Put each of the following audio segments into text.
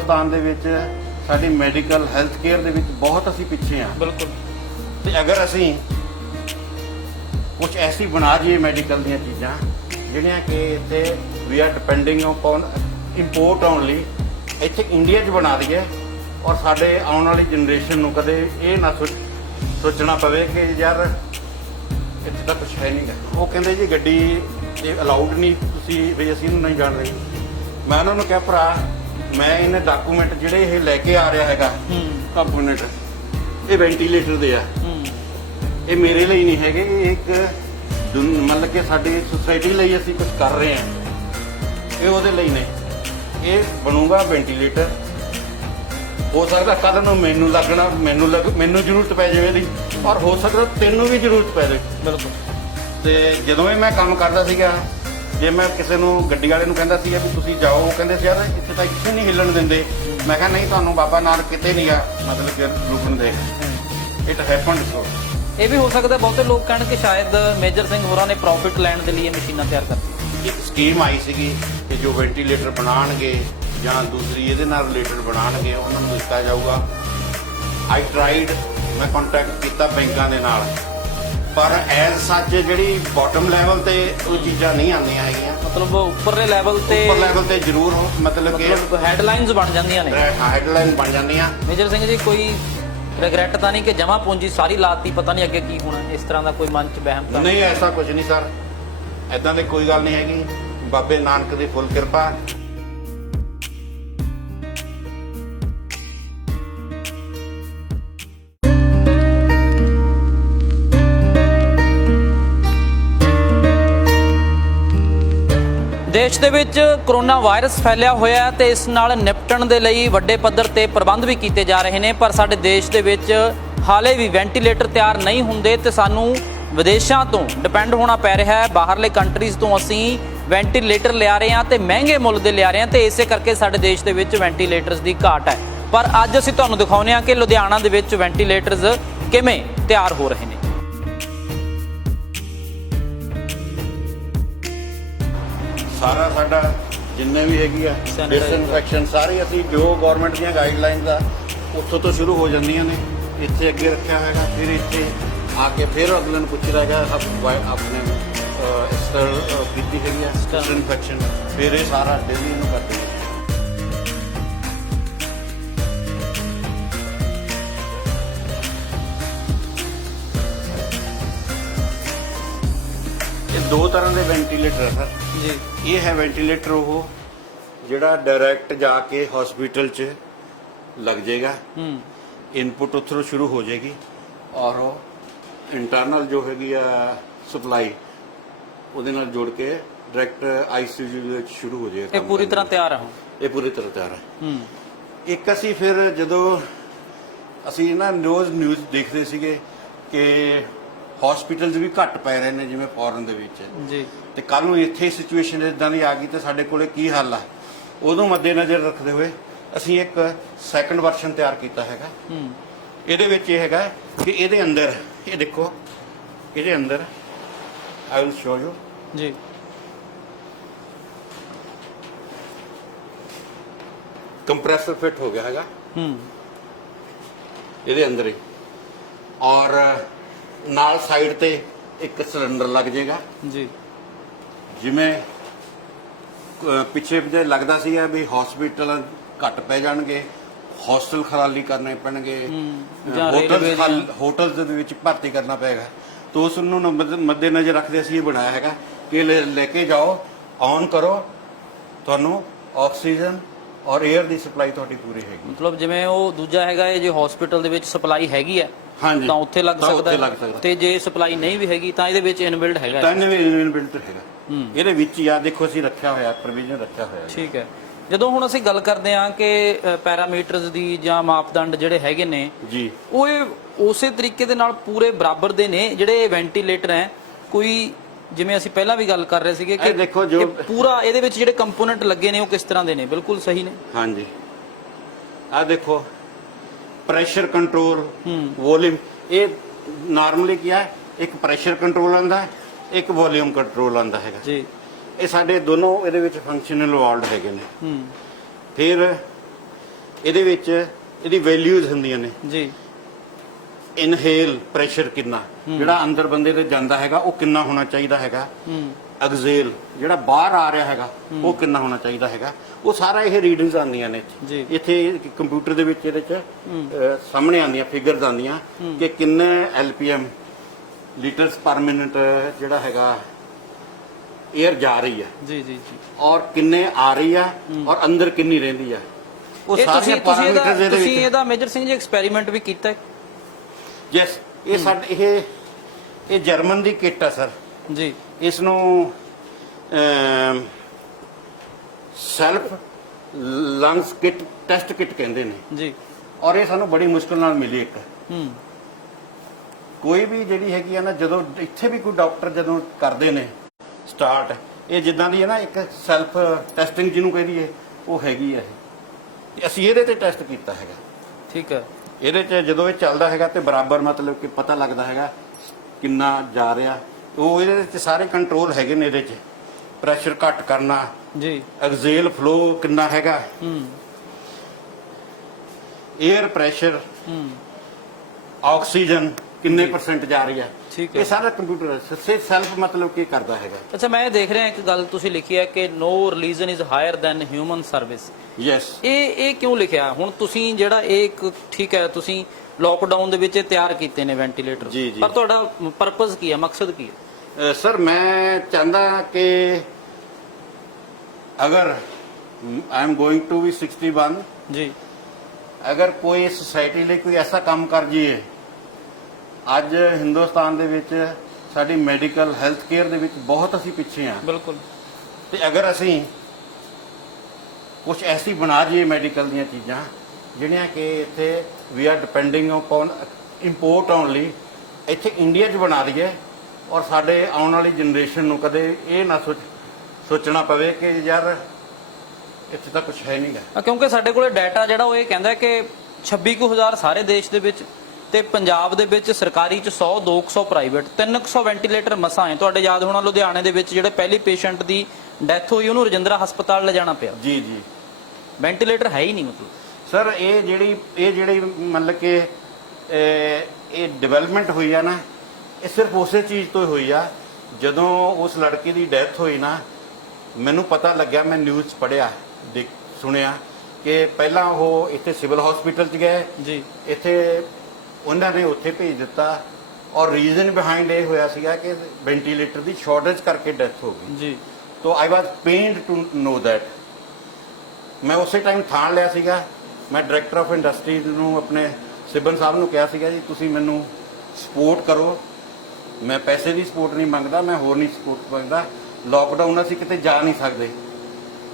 ਹਿੰਦੁਸਤਾਨ ਦੇ ਵਿੱਚ ਸਾਡੀ ਮੈਡੀਕਲ ਹੈਲਥ ਕੇਅਰ ਦੇ ਵਿੱਚ ਬਹੁਤ ਅਸੀਂ ਪਿੱਛੇ ਹਾਂ। ਬਿਲਕੁਲ। ਤੇ ਅਗਰ ਅਸੀਂ ਕੁਝ ਐਸੀ ਬਣਾ ਜਾਈਏ ਮੈਡੀਕਲ ਦੀਆਂ ਚੀਜ਼ਾਂ ਜਿਹੜੀਆਂ ਕਿ ਇੱਥੇ we are depending upon import only, ਇੱਥੇ ਇੰਡੀਆ 'ਚ ਬਣਾ ਦਈਏ ਔਰ ਸਾਡੇ ਆਉਣ ਵਾਲੀ ਜਨਰੇਸ਼ਨ ਨੂੰ ਕਦੇ ਇਹ ਨਾ ਸੋਚਣਾ ਪਵੇ ਕਿ ਯਾਰ ਇੱਥੇ ਤਾਂ ਕੁਝ ਹੈ ਨਹੀਂ ਗਾ। ਉਹ ਕਹਿੰਦੇ ਜੀ ਗੱਡੀ ਇਹ ਅਲਾਉਡ ਨਹੀਂ, ਤੁਸੀਂ ਵੀ ਅਸੀਂ ਇਹਨੂੰ ਨਹੀਂ ਜਾਣ ਰਹੇ। ਮੈਂ ਉਹਨਾਂ ਨੂੰ ਕਿਹਾ ਭਰਾ ਮੈਂ ਇਹਨੇ ਡਾਕੂਮੈਂਟ ਜਿਹੜੇ ਇਹ ਲੈ ਕੇ ਆ ਰਿਹਾ ਹੈਗਾ ਕੰਪੋਨੈਂਟ, ਇਹ ਵੈਂਟੀਲੇਟਰ ਦੇ ਆ, ਇਹ ਮੇਰੇ ਲਈ ਨਹੀਂ ਹੈਗੇ, ਇਹ ਇੱਕ ਮਤਲਬ ਕਿ ਸਾਡੀ ਸੁਸਾਇਟੀ ਲਈ ਅਸੀਂ ਕੁਝ ਕਰ ਰਹੇ ਹਾਂ, ਇਹ ਉਹਦੇ ਲਈ ਨੇ। ਇਹ ਬਣੂਗਾ ਵੈਂਟੀਲੇਟਰ, ਹੋ ਸਕਦਾ ਕੱਲ੍ਹ ਨੂੰ ਮੈਨੂੰ ਲੱਗਣਾ, ਮੈਨੂੰ ਜ਼ਰੂਰਤ ਪੈ ਜਾਵੇ ਇਹਦੀ, ਔਰ ਹੋ ਸਕਦਾ ਤੈਨੂੰ ਵੀ ਜ਼ਰੂਰਤ ਪੈ ਜਾਵੇ। ਬਿਲਕੁਲ। ਤੇ ਜਦੋਂ ਇਹ ਮੈਂ ਕੰਮ ਕਰਦਾ ਸੀਗਾ, ਜੇ ਮੈਂ ਕਿਸੇ ਨੂੰ ਗੱਡੀ ਵਾਲੇ ਨੂੰ ਕਹਿੰਦਾ ਸੀ ਵੀ ਤੁਸੀਂ ਜਾਓ, ਉਹ ਕਹਿੰਦੇ ਸੀ ਯਾਰ ਇੱਥੇ ਤਾਂ ਇੱਥੇ ਨਹੀਂ ਹਿੱਲਣ ਦਿੰਦੇ। ਮੈਂ ਕਿਹਾ ਨਹੀਂ, ਤੁਹਾਨੂੰ ਬਾਬਾ ਨਾਨਕ ਕਿਤੇ ਨਹੀਂ ਆ ਮਤਲਬ ਕਿ ਰੁਕਣ ਦੇ। ਇਟ ਹੈਪਨਡ ਸੋ। ਇਹ ਵੀ ਹੋ ਸਕਦਾ ਬਹੁਤੇ ਲੋਕ ਕਹਿਣ ਕਿ ਸ਼ਾਇਦ ਮੇਜਰ ਸਿੰਘ ਹੋਰਾਂ ਨੇ ਪ੍ਰੋਫਿਟ ਲੈਣ ਦੇ ਲਈ ਇਹ ਮਸ਼ੀਨਾਂ ਤਿਆਰ ਕਰਤੀਆਂ। ਇੱਕ ਸਕੀਮ ਆਈ ਸੀਗੀ ਕਿ ਜੋ ਵੈਂਟੀਲੇਟਰ ਬਣਾਉਣਗੇ ਜਾਂ ਦੂਸਰੀ ਇਹਦੇ ਨਾਲ ਰਿਲੇਟਡ ਬਣਾਉਣਗੇ ਉਹਨਾਂ ਨੂੰ ਦਿੱਤਾ ਜਾਊਗਾ। ਆਈ ਟਰਾਈਡ, ਮੈਂ ਕੰਟੈਕਟ ਕੀਤਾ ਬੈਂਕਾਂ ਦੇ ਨਾਲ, ਪਰ ਐਜ਼ ਸੱਚ ਜਿਹੜੀ ਬਾਟਮ ਲੈਵਲ ਤੇ ਉਹ ਚੀਜ਼ਾਂ ਨਹੀਂ ਆਉਂਦੀਆਂ ਹੈਗੀਆਂ। ਮਤਲਬ ਉੱਪਰਲੇ ਲੈਵਲ ਤੇ, ਉੱਪਰ ਲੈਵਲ ਤੇ ਜ਼ਰੂਰ ਮਤਲਬ ਕਿ ਹੈਡਲਾਈਨਸ ਬਣ ਜਾਂਦੀਆਂ ਨੇ। ਹੈਡਲਾਈਨ ਬਣ ਜਾਂਦੀਆਂ। ਮੇਜਰ ਸਿੰਘ ਜੀ, ਕੋਈ ਰਿਗਰੈਟ ਤਾਂ ਨਹੀਂ ਕਿ ਜਮਾ ਪੂੰਜੀ ਸਾਰੀ ਲਾਤੀ, ਪਤਾ ਨਹੀਂ ਅੱਗੇ ਕੀ ਹੋਣਾ, ਇਸ ਤਰ੍ਹਾਂ ਦਾ ਕੋਈ ਮਨ 'ਚ ਵਹਿਮ ਤਾਂ ਨਹੀਂ? ਐਸਾ ਕੁਝ ਨਹੀਂ ਸਰ, ਐਦਾਂ ਦੀ ਕੋਈ ਗੱਲ ਨਹੀਂ ਹੈਗੀ। ਬਾਬੇ ਨਾਨਕ ਦੀ ਫੁੱਲ ਕਿਰਪਾ। ਦੇਸ਼ ਦੇ ਵਿੱਚ ਕਰੋਨਾ ਵਾਇਰਸ ਫੈਲਿਆ ਹੋਇਆ ਹੈ ਤੇ ਇਸ ਨਾਲ ਨਿਪਟਣ ਦੇ ਲਈ ਵੱਡੇ ਪੱਧਰ ਤੇ ਪ੍ਰਬੰਧ ਵੀ ਕੀਤੇ ਜਾ ਰਹੇ ਨੇ, ਪਰ ਸਾਡੇ ਦੇਸ਼ ਦੇ ਵਿੱਚ ਹਾਲੇ ਵੀ ਵੈਂਟੀਲੇਟਰ ਤਿਆਰ ਨਹੀਂ ਹੁੰਦੇ ਤੇ ਸਾਨੂੰ ਵਿਦੇਸ਼ਾਂ ਤੋਂ ਡਿਪੈਂਡ ਹੋਣਾ ਪੈ ਰਿਹਾ ਹੈ। ਬਾਹਰਲੇ ਕੰਟਰੀਜ਼ ਤੋਂ ਅਸੀਂ ਵੈਂਟੀਲੇਟਰ ਲਿਆ ਰਹੇ ਹਾਂ ਤੇ ਮਹਿੰਗੇ ਮੁੱਲ ਦੇ ਲਿਆ ਰਹੇ ਹਾਂ ਤੇ ਇਸੇ ਕਰਕੇ ਸਾਡੇ ਦੇਸ਼ ਦੇ ਵਿੱਚ ਵੈਂਟੀਲੇਟਰਸ ਦੀ ਘਾਟ ਹੈ। ਪਰ ਅੱਜ ਅਸੀਂ ਤੁਹਾਨੂੰ ਦਿਖਾਉਂਦੇ ਹਾਂ ਕਿ ਲੁਧਿਆਣਾ ਦੇ ਵਿੱਚ ਵੈਂਟੀਲੇਟਰਸ ਕਿਵੇਂ ਤਿਆਰ ਹੋ ਰਹੇ ਨੇ। ਸਾਰਾ ਸਾਡਾ ਜਿੰਨੇ ਵੀ ਹੈਗੀ ਆ ਡਿਸਇਨਫੈਕਸ਼ਨ ਸਾਰੀ ਅਸੀਂ ਜੋ ਗਵਰਨਮੈਂਟ ਦੀਆਂ ਗਾਈਡਲਾਈਨਸ ਆ ਉੱਥੋਂ ਤੋਂ ਸ਼ੁਰੂ ਹੋ ਜਾਂਦੀਆਂ ਨੇ। ਇੱਥੇ ਅੱਗੇ ਰੱਖਿਆ ਹੈਗਾ, ਫਿਰ ਇੱਥੇ ਆ ਕੇ ਫਿਰ ਅਗਲੇ ਨੂੰ ਪੁੱਛਦਾ ਹੈਗਾ ਆਪਣੇ ਕੀਤੀ ਹੈਗੀ ਆ ਡਿਸਇਨਫੈਕਸ਼ਨ, ਫਿਰ ਇਹ ਸਾਰਾ ਡੇਲੀ ਨੂੰ ਕਰਦੇ ਆ। ਇਹ ਦੋ ਤਰ੍ਹਾਂ ਦੇ ਵੈਂਟੀਲੇਟਰ ਹੈ ਸਰ ਜੀ। ਇਹ ਹੈ ਵੈਂਟੀਲੇਟਰ ਉਹ ਜਿਹੜਾ ਡਾਇਰੈਕਟ ਜਾ ਕੇ ਹਸਪੀਟਲ 'ਚ ਲੱਗ ਜਾਏਗਾ, ਇਨਪੁਟ ਉੱਥੋਂ ਸ਼ੁਰੂ ਹੋ ਜਾਏਗੀ ਔਰ ਉਹ ਇੰਟਰਨਲ ਜੋ ਹੈਗੀ ਆ ਸਪਲਾਈ ਉਹਦੇ ਨਾਲ ਜੋੜ ਕੇ ਡਾਇਰੈਕਟ ਆਈਸੀਯੂ ਦੇ ਵਿੱਚ ਸ਼ੁਰੂ ਹੋ ਜਾਏਗਾ। ਇਹ ਪੂਰੀ ਤਰ੍ਹਾਂ ਤਿਆਰ ਹੈ? ਇਹ ਪੂਰੀ ਤਰ੍ਹਾਂ ਤਿਆਰ ਹੈ। ਇੱਕ ਅਸੀਂ ਫਿਰ ਜਦੋਂ ਅਸੀਂ ਨਾ ਨਿਊਜ਼ ਦੇਖਦੇ ਸੀਗੇ ਕਿ ਹਸਪੀਟਲਸ ਵੀ ਘੱਟ ਪੈ ਰਹੇ ਨੇ ਜਿਵੇਂ ਫੋਰਨ ਦੇ ਵਿੱਚ ਜੀ, ਤੇ ਕੱਲ ਨੂੰ ਇੱਥੇ ਸਿਚੁਏਸ਼ਨ ਇਦਾਂ ਦੀ ਆ ਗਈ ਤੇ ਸਾਡੇ ਕੋਲੇ ਕੀ ਹੱਲ ਆ, ਉਦੋਂ ਮੱਦੇਨਜ਼ਰ ਰੱਖਦੇ ਹੋਏ ਅਸੀਂ ਇੱਕ ਸੈਕੰਡ ਵਰਸ਼ਨ ਤਿਆਰ ਕੀਤਾ ਹੈਗਾ। ਇਹਦੇ ਵਿੱਚ ਇਹ ਹੈਗਾ ਕਿ ਇਹਦੇ ਅੰਦਰ ਇਹ ਦੇਖੋ, ਇਹਦੇ ਅੰਦਰ ਆਈ ਵਿਲ ਸ਼ੋ ਯੂ ਜੀ, ਕੰਪਰੈਸਰ ਫਿੱਟ ਹੋ ਗਿਆ ਹੈਗਾ ਇਹਦੇ ਅੰਦਰ ਹੀ, ਔਰ ਨਾਲ ਸਾਈਡ ਤੇ ਇੱਕ ਸਿਲੰਡਰ ਲੱਗ ਜਾਏਗਾ ਜੀ। ਜਿਵੇਂ ਪਿੱਛੇ ਜੇ ਲੱਗਦਾ ਸੀਗਾ ਵੀ ਹਸਪੀਟਲ ਘੱਟ ਪੈ ਜਾਣਗੇ, ਹੌਸਟਲ ਖਾਲੀ ਕਰਨੇ ਪੈਣਗੇ, ਹੋਟਲਸ ਦੇ ਵਿੱਚ ਭਰਤੀ ਕਰਨਾ ਪਏਗਾ, ਤਾਂ ਉਸ ਨੂੰ ਮੱਦੇਨਜ਼ਰ ਰੱਖਦੇ ਅਸੀਂ ਇਹ ਬਣਾਇਆ ਹੈਗਾ ਕਿ ਲੈ ਕੇ ਜਾਓ, ਔਨ ਕਰੋ, ਤੁਹਾਨੂੰ ਆਕਸੀਜਨ ਔਰ 에ਅਰ ਦੀ ਸਪਲਾਈ ਤੁਹਾਡੀ ਪੂਰੀ ਹੈਗੀ। ਮਤਲਬ ਜਿਵੇਂ ਉਹ ਦੂਜਾ ਹੈਗਾ ਇਹ ਜੇ ਹਸਪੀਟਲ ਦੇ ਵਿੱਚ ਸਪਲਾਈ ਹੈਗੀ ਹੈ ਹਾਂਜੀ ਤਾਂ ਉੱਥੇ ਲੱਗ ਸਕਦਾ, ਤੇ ਜੇ ਸਪਲਾਈ ਨਹੀਂ ਵੀ ਹੈਗੀ ਤਾਂ ਇਹਦੇ ਵਿੱਚ ਇਨਬਿਲਟ ਹੈਗਾ। ਤਾਂ ਇਨਬਿਲਟ ਹੈਗਾ ਇਹਦੇ ਵਿੱਚ ਹੀ ਆ, ਦੇਖੋ ਅਸੀਂ ਰੱਖਿਆ ਹੋਇਆ, ਪ੍ਰੋਵੀਜ਼ਨ ਰੱਖਿਆ ਹੋਇਆ। ਠੀਕ ਹੈ। ਜਦੋਂ ਹੁਣ ਅਸੀਂ ਗੱਲ ਕਰਦੇ ਹਾਂ ਕਿ ਪੈਰਾਮੀਟਰਸ ਦੀ ਜਾਂ ਮਾਪਦੰਡ ਜਿਹੜੇ ਹੈਗੇ ਨੇ ਜੀ, ਉਹ ਉਸੇ ਤਰੀਕੇ ਦੇ ਨਾਲ ਪੂਰੇ ਬਰਾਬਰ ਦੇ ਨੇ ਜਿਹੜੇ ਵੈਂਟੀਲੇਟਰ ਹੈ। ਕੋਈ ਜਿਵੇਂ ਅਸੀਂ ਪਹਿਲਾਂ ਵੀ ਗੱਲ ਕਰ ਰਹੇ ਸੀਗੇ ਕਿ ਦੇਖੋ ਜੋ ਪੂਰਾ ਇਹਦੇ ਵਿੱਚ ਜਿਹੜੇ ਕੰਪੋਨੈਂਟ ਲੱਗੇ ਨੇ ਉਹ ਕਿਸ ਤਰ੍ਹਾਂ ਦੇ ਨੇ, ਬਿਲਕੁਲ ਸਹੀ ਨੇ। ਹਾਂਜੀ, ਆ ਦੇਖੋ ਪ੍ਰੈਸ਼ਰ ਕੰਟਰੋਲ, ਵੋਲਿਊਮ, ਇਹ ਨਾਰਮਲੀ ਕੀ ਹੈ, ਇੱਕ ਪ੍ਰੈਸ਼ਰ ਕੰਟਰੋਲ ਆਉਂਦਾ, ਇੱਕ ਵੋਲਿਊਮ ਕੰਟਰੋਲ ਆਉਂਦਾ ਹੈਗਾ ਜੀ। ਇਹ ਸਾਡੇ ਦੋਨੋਂ ਇਹਦੇ ਵਿੱਚ ਫੰਕਸ਼ਨ ਇਨਵੋਲਵਡ ਹੈਗੇ ਨੇ। ਫਿਰ ਇਹਦੇ ਵਿੱਚ ਇਹਦੀ ਵੈਲਿਊਜ਼ ਹੁੰਦੀਆਂ ਨੇ ਜੀ। ਇਨਹੇਲ ਪ੍ਰੈਸ਼ਰ ਕਿੰਨਾ ਜਿਹੜਾ ਅੰਦਰ ਬੰਦੇ ਦੇ ਜਾਂਦਾ ਹੈਗਾ ਉਹ ਕਿੰਨਾ ਹੋਣਾ ਚਾਹੀਦਾ ਹੈਗਾ। ਐਕਸੇਲ ਜਿਹੜਾ ਬਾਹਰ ਆ ਰਿਹਾ ਹੈਗਾ ਉਹ ਕਿੰਨਾ ਹੋਣਾ ਚਾਹੀਦਾ ਹੈਗਾ। ਉਹ ਸਾਰਾ ਇਹ ਰੀਡਿੰਗਸ ਆਉਂਦੀਆਂ ਨੇ ਜੀ। ਇੱਥੇ ਕੰਪਿਊਟਰ ਦੇ ਵਿੱਚ ਇਹਦੇ ਚ ਸਾਹਮਣੇ ਆਉਂਦੀਆਂ ਫਿਗਰਸ ਆਉਂਦੀਆਂ ਕਿ ਕਿੰਨੇ ਐਲਪੀਐਮ ਲੀਟਰਸ ਪਰ ਮਿੰਟ ਜਿਹੜਾ ਹੈਗਾ 에ਅਰ ਜਾ ਰਹੀ ਹੈ ਜੀ ਜੀ ਜੀ। ਔਰ ਕਿੰਨੇ ਆ ਰਹੀ ਆ ਔਰ ਅੰਦਰ ਕਿੰਨੀ ਰਹਿੰਦੀ ਆ। ਉਹ ਸਾਰੇ ਪੈਰਾਮੀਟਰਸ ਇਹਦੇ ਤੁਸੀਂ ਵਿੱਚ। ਇਹਦਾ ਮੇਜਰ ਸਿੰਘ ਜੀ ਐਕਸਪੈਰੀਮੈਂਟ ਵੀ ਕੀਤਾ ਹੈ? ਯੈਸ, ਇਹ ਸਾਡੇ ਇਹ ਜਰਮਨ ਦੀ ਕਿੱਟ ਆ ਸਰ ਜੀ। ਇਸ ਨੂੰ self lungs kit test kit ਕਹਿੰਦੇ ਨੇ ਜੀ। ਔਰ ਇਹ ਸਾਨੂੰ ਬੜੀ ਮੁਸ਼ਕਲ ਨਾਲ ਮਿਲੀ ਇੱਕ। ਹੂੰ। ਕੋਈ ਵੀ ਜਿਹੜੀ ਹੈਗੀ ਆ ਨਾ ਜਦੋਂ ਇੱਥੇ ਵੀ ਕੋਈ ਡਾਕਟਰ ਜਦੋਂ ਕਰਦੇ ਨੇ ਸਟਾਰਟ ਇਹ ਜਿੱਦਾਂ ਦੀ ਹੈ ਨਾ ਇੱਕ ਸੈਲਫ ਟੈਸਟਿੰਗ ਜਿਹਨੂੰ ਕਹਿੰਦੀ ਉਹ ਹੈਗੀ ਆ ਇਹ। ਅਸੀਂ ਇਹਦੇ ਤੇ ਟੈਸਟ ਕੀਤਾ ਹੈਗਾ। ਠੀਕ ਹੈ। ਇਹਦੇ 'ਚ ਜਦੋਂ ਇਹ ਚੱਲਦਾ ਹੈਗਾ ਤੇ ਬਰਾਬਰ ਮਤਲਬ ਕਿ ਪਤਾ ਲੱਗਦਾ ਹੈਗਾ ਕਿੰਨਾ ਜਾ ਰਿਹਾ। ਉਹ ਇਹਦੇ 'ਚ ਸਾਰੇ ਕੰਟਰੋਲ ਹੈਗੇ ਨੇ। ਇਹਦੇ 'ਚ ਪ੍ਰੈਸ਼ਰ ਘੱਟ ਕਰਨਾ ਜੀ। ਐਕਸੇਲ ਫਲੋ ਕਿੰਨਾ ਹੈਗਾ, 에ਅਰ ਪ੍ਰੈਸ਼ਰ, ਆਕਸੀਜਨ ਕਿੰਨੇ ਪਰਸੈਂਟ ਜਾ ਰਹੀ ਹੈ। ਠੀਕ ਹੈ। ਇਹ ਸਾਰਾ ਕੰਪਿਊਟਰ ਸੈਲਫ ਮਤਲਬ ਕੀ ਕਰਦਾ ਹੈਗਾ। ਅੱਛਾ, ਮੈਂ ਇਹ ਦੇਖ ਰਿਹਾ ਇੱਕ ਗੱਲ ਤੁਸੀਂ ਲਿਖੀ ਹੈ ਕਿ no religion is higher than human service. Yes. ਇਹ ਕਿਉਂ ਲਿਖਿਆ? ਹੁਣ ਤੁਸੀਂ ਜਿਹੜਾ ਇਹ ਇੱਕ ਠੀਕ ਹੈ ਤੁਸੀਂ ਲੋਕਡਾਊਨ ਦੇ ਵਿੱਚ ਇਹ ਤਿਆਰ ਕੀਤੇ ਨੇ ਵੈਂਟੀਲੇਟਰ, ਜੀ, ਜੀ। ਪਰ ਤੁਹਾਡਾ ਪਰਪਸ ਕੀ ਹੈ, ਮਕਸਦ ਕੀ ਹੈ? ਸਰ ਮੈਂ ਚਾਹੁੰਦਾ ਕਿ ਅਗਰ I am going to be 61 ਜੀ। ਅਗਰ ਕੋਈ ਸੋਸਾਇਟੀ ਲਈ ਕੋਈ ਐਸਾ ਕੰਮ ਕਰ ਜੀਏ। ਅੱਜ ਹਿੰਦੁਸਤਾਨ ਦੇ ਵਿੱਚ ਸਾਡੀ ਮੈਡੀਕਲ ਹੈਲਥ ਕੇਅਰ ਦੇ ਵਿੱਚ ਬਹੁਤ ਅਸੀਂ ਪਿੱਛੇ ਆ। ਬਿਲਕੁਲ। ਤੇ ਅਗਰ ਅਸੀਂ ਕੁਝ ਐਸੀ ਬਣਾ ਜੀਏ ਮੈਡੀਕਲ ਦੀਆਂ ਚੀਜ਼ਾਂ ਜਿਹੜੀਆਂ ਕਿ ਇੱਥੇ we are depending upon import only, ਇੱਥੇ ਇੰਡੀਆ 'ਚ ਬਣਾ ਦਈਏ ਔਰ ਸਾਡੇ ਆਉਣ ਵਾਲੀ ਜਨਰੇਸ਼ਨ ਨੂੰ ਕਦੇ ਇਹ ਨਾ ਸੋਚਣਾ ਪਵੇ ਕਿ ਯਾਰ ਇੱਥੇ ਤਾਂ ਕੁਝ ਹੈ ਨਹੀਂਗਾ। ਕਿਉਂਕਿ ਸਾਡੇ ਕੋਲੇ ਡਾਟਾ ਜਿਹੜਾ ਉਹ ਇਹ ਕਹਿੰਦਾ ਕਿ 26,000 ਸਾਰੇ ਦੇਸ਼ ਦੇ ਵਿੱਚ ਤੇ ਪੰਜਾਬ ਦੇ ਵਿੱਚ ਸਰਕਾਰੀ ਚ 100, 200 ਪ੍ਰਾਈਵੇਟ, 300 ਵੈਂਟੀਲੇਟਰ ਮਸਾਂ ਹੈ। ਤੁਹਾਡੇ ਯਾਦ ਹੋਣਾ ਲੁਧਿਆਣੇ ਦੇ ਵਿੱਚ ਜਿਹੜੇ ਪਹਿਲੀ ਪੇਸ਼ੈਂਟ ਦੀ ਡੈਥ ਹੋਈ ਉਹਨੂੰ ਰਜਿੰਦਰਾ ਹਸਪਤਾਲ ਲਿਜਾਣਾ ਪਿਆ। ਜੀ ਜੀ। ਵੈਂਟੀਲੇਟਰ ਹੈ ਹੀ ਨਹੀਂ। ਮਤਲਬ ਸਰ ਇਹ ਜਿਹੜੀ ਮਤਲਬ ਕਿ ਇਹ ਡਿਵੈਲਪਮੈਂਟ ਹੋਈ ਆ ਨਾ, ਇਹ ਸਿਰਫ ਉਸੇ ਚੀਜ਼ ਤੋਂ ਹੋਈ ਆ। ਜਦੋਂ ਉਸ ਲੜਕੀ ਦੀ ਡੈਥ ਹੋਈ ਨਾ ਮੈਨੂੰ ਪਤਾ ਲੱਗਿਆ, ਮੈਂ ਨਿਊਜ਼ ਪੜ੍ਹਿਆ ਸੁਣਿਆ ਕਿ ਪਹਿਲਾਂ ਉਹ ਇੱਥੇ ਸਿਵਲ ਹਸਪੀਟਲ 'ਚ ਗਏ ਜੀ। ਇੱਥੇ ਉਹਨਾਂ ਨੇ ਉੱਥੇ ਭੇਜ ਦਿੱਤਾ ਔਰ ਰੀਜ਼ਨ ਬਿਹਾਈਂਡ ਇਹ ਹੋਇਆ ਸੀਗਾ ਕਿ ਵੈਂਟੀਲੇਟਰ ਦੀ ਸ਼ਾਰਟੇਜ ਕਰਕੇ ਡੈਥ ਹੋ ਗਈ ਜੀ। ਤੋ ਆਈ ਵਾਸ ਪੇਨਡ ਟੂ ਨੋ ਦੈਟ। ਮੈਂ ਉਸੇ ਟਾਈਮ ਥਾਣ ਲਿਆ ਸੀਗਾ। ਮੈਂ ਡਾਇਰੈਕਟਰ ਆਫ ਇੰਡਸਟਰੀਜ਼ ਨੂੰ ਆਪਣੇ ਸਿਬਨ ਸਾਹਿਬ ਨੂੰ ਕਿਹਾ ਸੀਗਾ ਜੀ ਤੁਸੀਂ ਮੈਨੂੰ ਸਪੋਰਟ ਕਰੋ। ਮੈਂ ਪੈਸੇ ਦੀ ਸਪੋਰਟ ਨਹੀਂ ਮੰਗਦਾ, ਮੈਂ ਹੋਰ ਨਹੀਂ ਸਪੋਰਟ ਮੰਗਦਾ। ਲੋਕਡਾਊਨ ਅਸੀਂ ਕਿਤੇ ਜਾ ਨਹੀਂ ਸਕਦੇ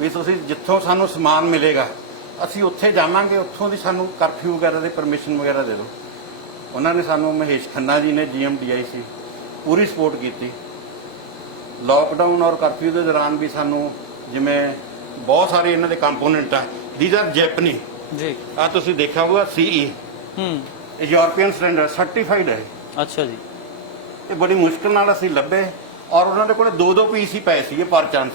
ਵੀ ਤੁਸੀਂ ਜਿੱਥੋਂ ਸਾਨੂੰ ਸਮਾਨ ਮਿਲੇਗਾ ਅਸੀਂ ਉੱਥੇ ਜਾਵਾਂਗੇ, ਉੱਥੋਂ ਦੀ ਸਾਨੂੰ ਕਰਫਿਊ ਵਗੈਰਾ ਦੇ ਪਰਮਿਸ਼ਨ ਵਗੈਰਾ ਦੇ ਦਿਓ। ਉਹਨਾਂ ਨੇ ਸਾਨੂੰ ਮਹੇਸ਼ ਖੰਨਾ ਜੀ ਨੇ GMDIC ਪੂਰੀ ਸਪੋਰਟ ਕੀਤੀ। ਲੋਕਡਾਊਨ ਔਰ ਕਰਫਿਊ ਦੇ ਦੌਰਾਨ ਵੀ ਸਾਨੂੰ ਜਿਵੇਂ ਬਹੁਤ ਸਾਰੇ ਇਹਨਾਂ ਦੇ ਕੰਪੋਨੈਂਟ ਆ, ਥੀਸ ਆਰ ਜੈਪਨੀ ਜੀ। ਆ ਤੁਸੀਂ ਦੇਖਿਆ ਹੋਊਗਾ CE ਇਹ ਯੂਰਪੀਅਨ ਸਟੈਂਡਰਡ ਸਰਟੀਫਾਈਡ ਹੈ। ਅੱਛਾ ਜੀ। ਇਹ ਬੜੀ ਮੁਸ਼ਕਲ ਨਾਲ ਅਸੀਂ ਲੱਭੇ ਔਰ ਉਹਨਾਂ ਦੇ ਕੋਲ 2-2 ਪੀਸ ਹੀ ਪਏ ਸੀਗੇ ਪਰ ਚਾਂਸ।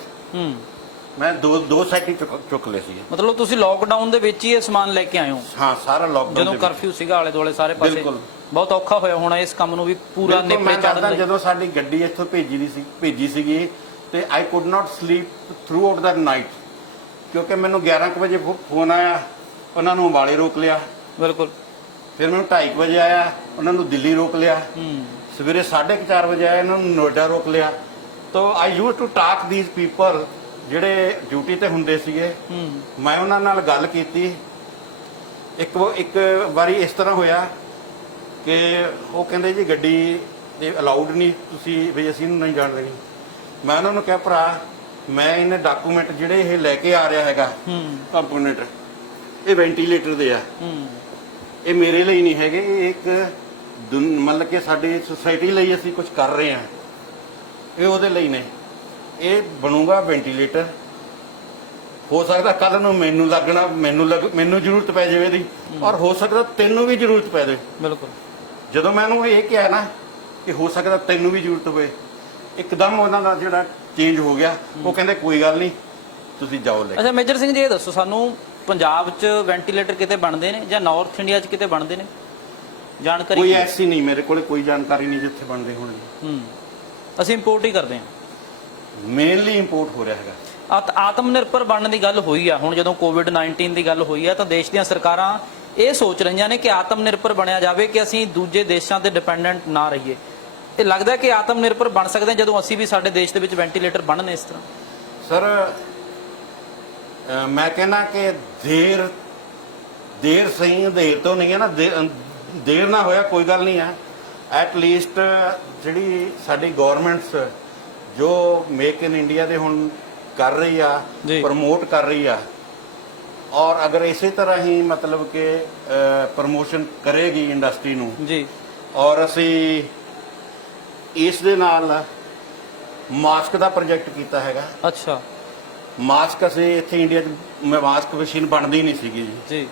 ਮੈਂ ਦੋ ਸਾਈਕਲ ਚੁੱਕ ਲਏ ਸੀ। ਮਤਲਬ ਤੁਸੀਂ ਲੋਕਡਾਊਨ ਦੇ ਵਿੱਚ ਹੀ ਇਹ ਸਮਾਨ ਲੈ ਕੇ ਆਏ ਹੋ? ਹਾਂ, ਸਾਰਾ ਲੋਕਡਾਊਨ ਜਦੋਂ ਕਰਫਿਊ ਸੀਗਾ ਆਲੇ ਦੁਆਲੇ ਸਾਰੇ ਪਾਸੇ। ਬਿਲਕੁਲ। ਬਹੁਤ ਔਖਾ ਹੋਇਆ ਹੋਣਾ ਇਸ ਕੰਮ ਨੂੰ ਵੀ ਪੂਰਾ ਨਿਪਟੇ ਚੜ੍ਹਨ ਲਈ। ਜਦੋਂ ਸਾਡੀ ਗੱਡੀ ਇੱਥੋਂ ਭੇਜੀ ਸੀਗੀ ਤੇ I could not sleep through out the night ਕਿਉਂਕਿ ਮੈਨੂੰ 11 ਵਜੇ ਫੋਨ ਆਇਆ, ਉਹਨਾਂ ਨੂੰ ਅੰਬਾਲੇ ਰੋਕ ਲਿਆ। ਬਿਲਕੁਲ। ਫਿਰ ਮੈਨੂੰ 2:30 ਵਜੇ ਆਇਆ, ਉਹਨਾਂ ਨੂੰ ਦਿੱਲੀ ਰੋਕ ਲਿਆ। ਸਵੇਰੇ 4:30 ਵਜੇ ਆਇਆ, ਇਹਨਾਂ ਨੂੰ ਨੋਇਡਾ ਰੋਕ ਲਿਆ। ਤੋ I use to talk these people ਜਿਹੜੇ ਡਿਊਟੀ ਤੇ ਹੁੰਦੇ ਸੀਗੇ। ਮੈਂ ਉਹਨਾਂ ਨਾਲ ਗੱਲ ਕੀਤੀ। ਇੱਕ ਵਾਰੀ ਇਸ ਤਰ੍ਹਾਂ ਹੋਇਆ ਕਿ ਉਹ ਕਹਿੰਦੇ ਜੀ ਗੱਡੀ ਤੇ ਅਲਾਉਡ ਨਹੀਂ, ਤੁਸੀਂ ਵੀ ਅਸੀਂ ਇਹਨੂੰ ਨਹੀਂ ਜਾਣ ਦੇਣੀ। ਮੈਂ ਉਹਨਾਂ ਨੂੰ ਕਿਹਾ ਭਰਾ ਮੈਂ ਇਹਨੇ ਡਾਕੂਮੈਂਟ ਜਿਹੜੇ ਇਹ ਲੈ ਕੇ ਆ ਰਿਹਾ ਹੈਗਾ ਕੰਪੋਨੈਂਟ ਇਹ ਵੈਂਟੀਲੇਟਰ ਦੇ ਆ, ਇਹ ਮੇਰੇ ਲਈ ਨਹੀਂ ਹੈਗੇ, ਇਹ ਇੱਕ ਮਤਲਬ ਕਿ ਸਾਡੀ ਸੁਸਾਇਟੀ ਲਈ ਅਸੀਂ ਕੁਝ ਕਰ ਰਹੇ ਹਾਂ, ਇਹ ਉਹਦੇ ਲਈ ਨੇ। ਇਹ ਬਣੂਗਾ ਵੈਂਟੀਲੇਟਰ। ਹੋ ਸਕਦਾ ਕੱਲ ਨੂੰ ਮੈਨੂੰ ਲੱਗਣਾ, ਮੈਨੂੰ ਜ਼ਰੂਰਤ ਪੈ ਜਾਵੇ ਇਹਦੀ, ਔਰ ਹੋ ਸਕਦਾ ਤੈਨੂੰ ਵੀ ਜ਼ਰੂਰਤ ਪੈ ਜਾਵੇ। ਬਿਲਕੁਲ। ਜਦੋਂ ਮੈਨੂੰ ਇਹ ਕਿਹਾ ਨਾ ਕਿ ਹੋ ਸਕਦਾ ਤੈਨੂੰ ਵੀ ਜ਼ਰੂਰਤ ਹੋਵੇ, ਇੱਕਦਮ ਉਹਨਾਂ ਦਾ ਜਿਹੜਾ ਚੇਂਜ ਹੋ ਗਿਆ। ਉਹ ਕਹਿੰਦੇ ਕੋਈ ਗੱਲ ਨਹੀਂ ਤੁਸੀਂ ਜਾਓ ਲੈ। ਅੱਛਾ ਮੇਜਰ ਸਿੰਘ ਜੀ, ਇਹ ਦੱਸੋ ਸਾਨੂੰ ਪੰਜਾਬ 'ਚ ਵੈਂਟੀਲੇਟਰ ਕਿਤੇ ਬਣਦੇ ਨੇ ਜਾਂ ਨਾਰਥ ਇੰਡੀਆ 'ਚ ਕਿਤੇ ਬਣਦੇ ਨੇ? ਜਾਣਕਾਰੀ ਕੋਈ ਕੀ ਹੈ? ਐਸੀ ਨਹੀਂ, ਮੇਰੇ ਕੋਲ ਕੋਈ ਜਾਣਕਾਰੀ ਨਹੀਂ ਜਿੱਥੇ ਬਣਦੇ ਹੋਣਗੇ। ਅਸੀਂ ਇੰਪੋਰਟ ਹੀ ਕਰਦੇ ਹਾਂ। ਮੇਨਲੀ ਇੰਪੋਰਟ ਹੋ ਰਿਹਾ ਹੈਗਾ। ਆਤਮ ਨਿਰਭਰ ਬਣਨ ਦੀ ਗੱਲ ਹੋਈ ਆ, ਹੁਣ ਜਦੋਂ ਕੋਵਿਡ-19 ਦੀ ਗੱਲ ਹੋਈ ਆ ਤਾਂ ਦੇਸ਼ ਦੀਆਂ ਸਰਕਾਰਾਂ ਇਹ ਸੋਚ ਰਹੀਆਂ ਨੇ ਕਿ ਆਤਮ ਨਿਰਭਰ ਬਣਿਆ ਜਾਵੇ, ਕਿ ਅਸੀਂ ਦੂਜੇ ਦੇਸ਼ਾਂ ਤੇ ਡਿਪੈਂਡੈਂਟ ਨਾ ਰਹੀਏ। ਇਹ ਲੱਗਦਾ ਕਿ ਆਤਮ ਨਿਰਭਰ ਬਣ ਸਕਦੇ ਹਾਂ ਜਦੋਂ ਅਸੀਂ ਵੀ ਸਾਡੇ ਦੇਸ਼ ਦੇ ਵਿੱਚ ਵੈਂਟੀਲੇਟਰ ਬਣਨ ਇਸ ਤਰ੍ਹਾਂ। ਸਰ ਮੈਂ ਕਹਿੰਦਾ ਕਿ ਦੇਰ ਸਹੀ, ਦੇਰ ਤੋਂ ਨਹੀਂ ਹੈ ਨਾ, ਦੇਰ ਨਾ ਹੋਇਆ ਕੋਈ ਗੱਲ ਨਹੀਂ ਹੈ। ਐਟ ਲੀਸਟ ਜਿਹੜੀ ਸਾਡੀ ਗਵਰਨਮੈਂਟਸ ਜੋ ਮੇਕ ਇਨ ਇੰਡੀਆ ਦੇ ਹੁਣ ਕਰ ਰਹੀ ਆ, ਪ੍ਰਮੋਟ ਕਰ ਰਹੀ ਆ, ਔਰ ਅਗਰ ਇਸੇ ਤਰ੍ਹਾਂ ਹੀ ਮਤਲਬ ਕਿ ਪ੍ਰਮੋਸ਼ਨ ਕਰੇਗੀ ਇੰਡਸਟਰੀ ਨੂੰ ਜੀ, ਔਰ ਅਸੀਂ ਇਸ ਦੇ ਨਾਲ ਮਾਸਕ ਦਾ ਪ੍ਰੋਜੈਕਟ ਕੀਤਾ ਹੈਗਾ। ਅੱਛਾ, ਮਾਸਕ ਅਸੀਂ ਇੱਥੇ ਇੰਡੀਆ 'ਚ ਮਾਸਕ ਮਸ਼ੀਨ ਬਣਦੀ ਨਹੀਂ ਸੀਗੀ ਜੀ,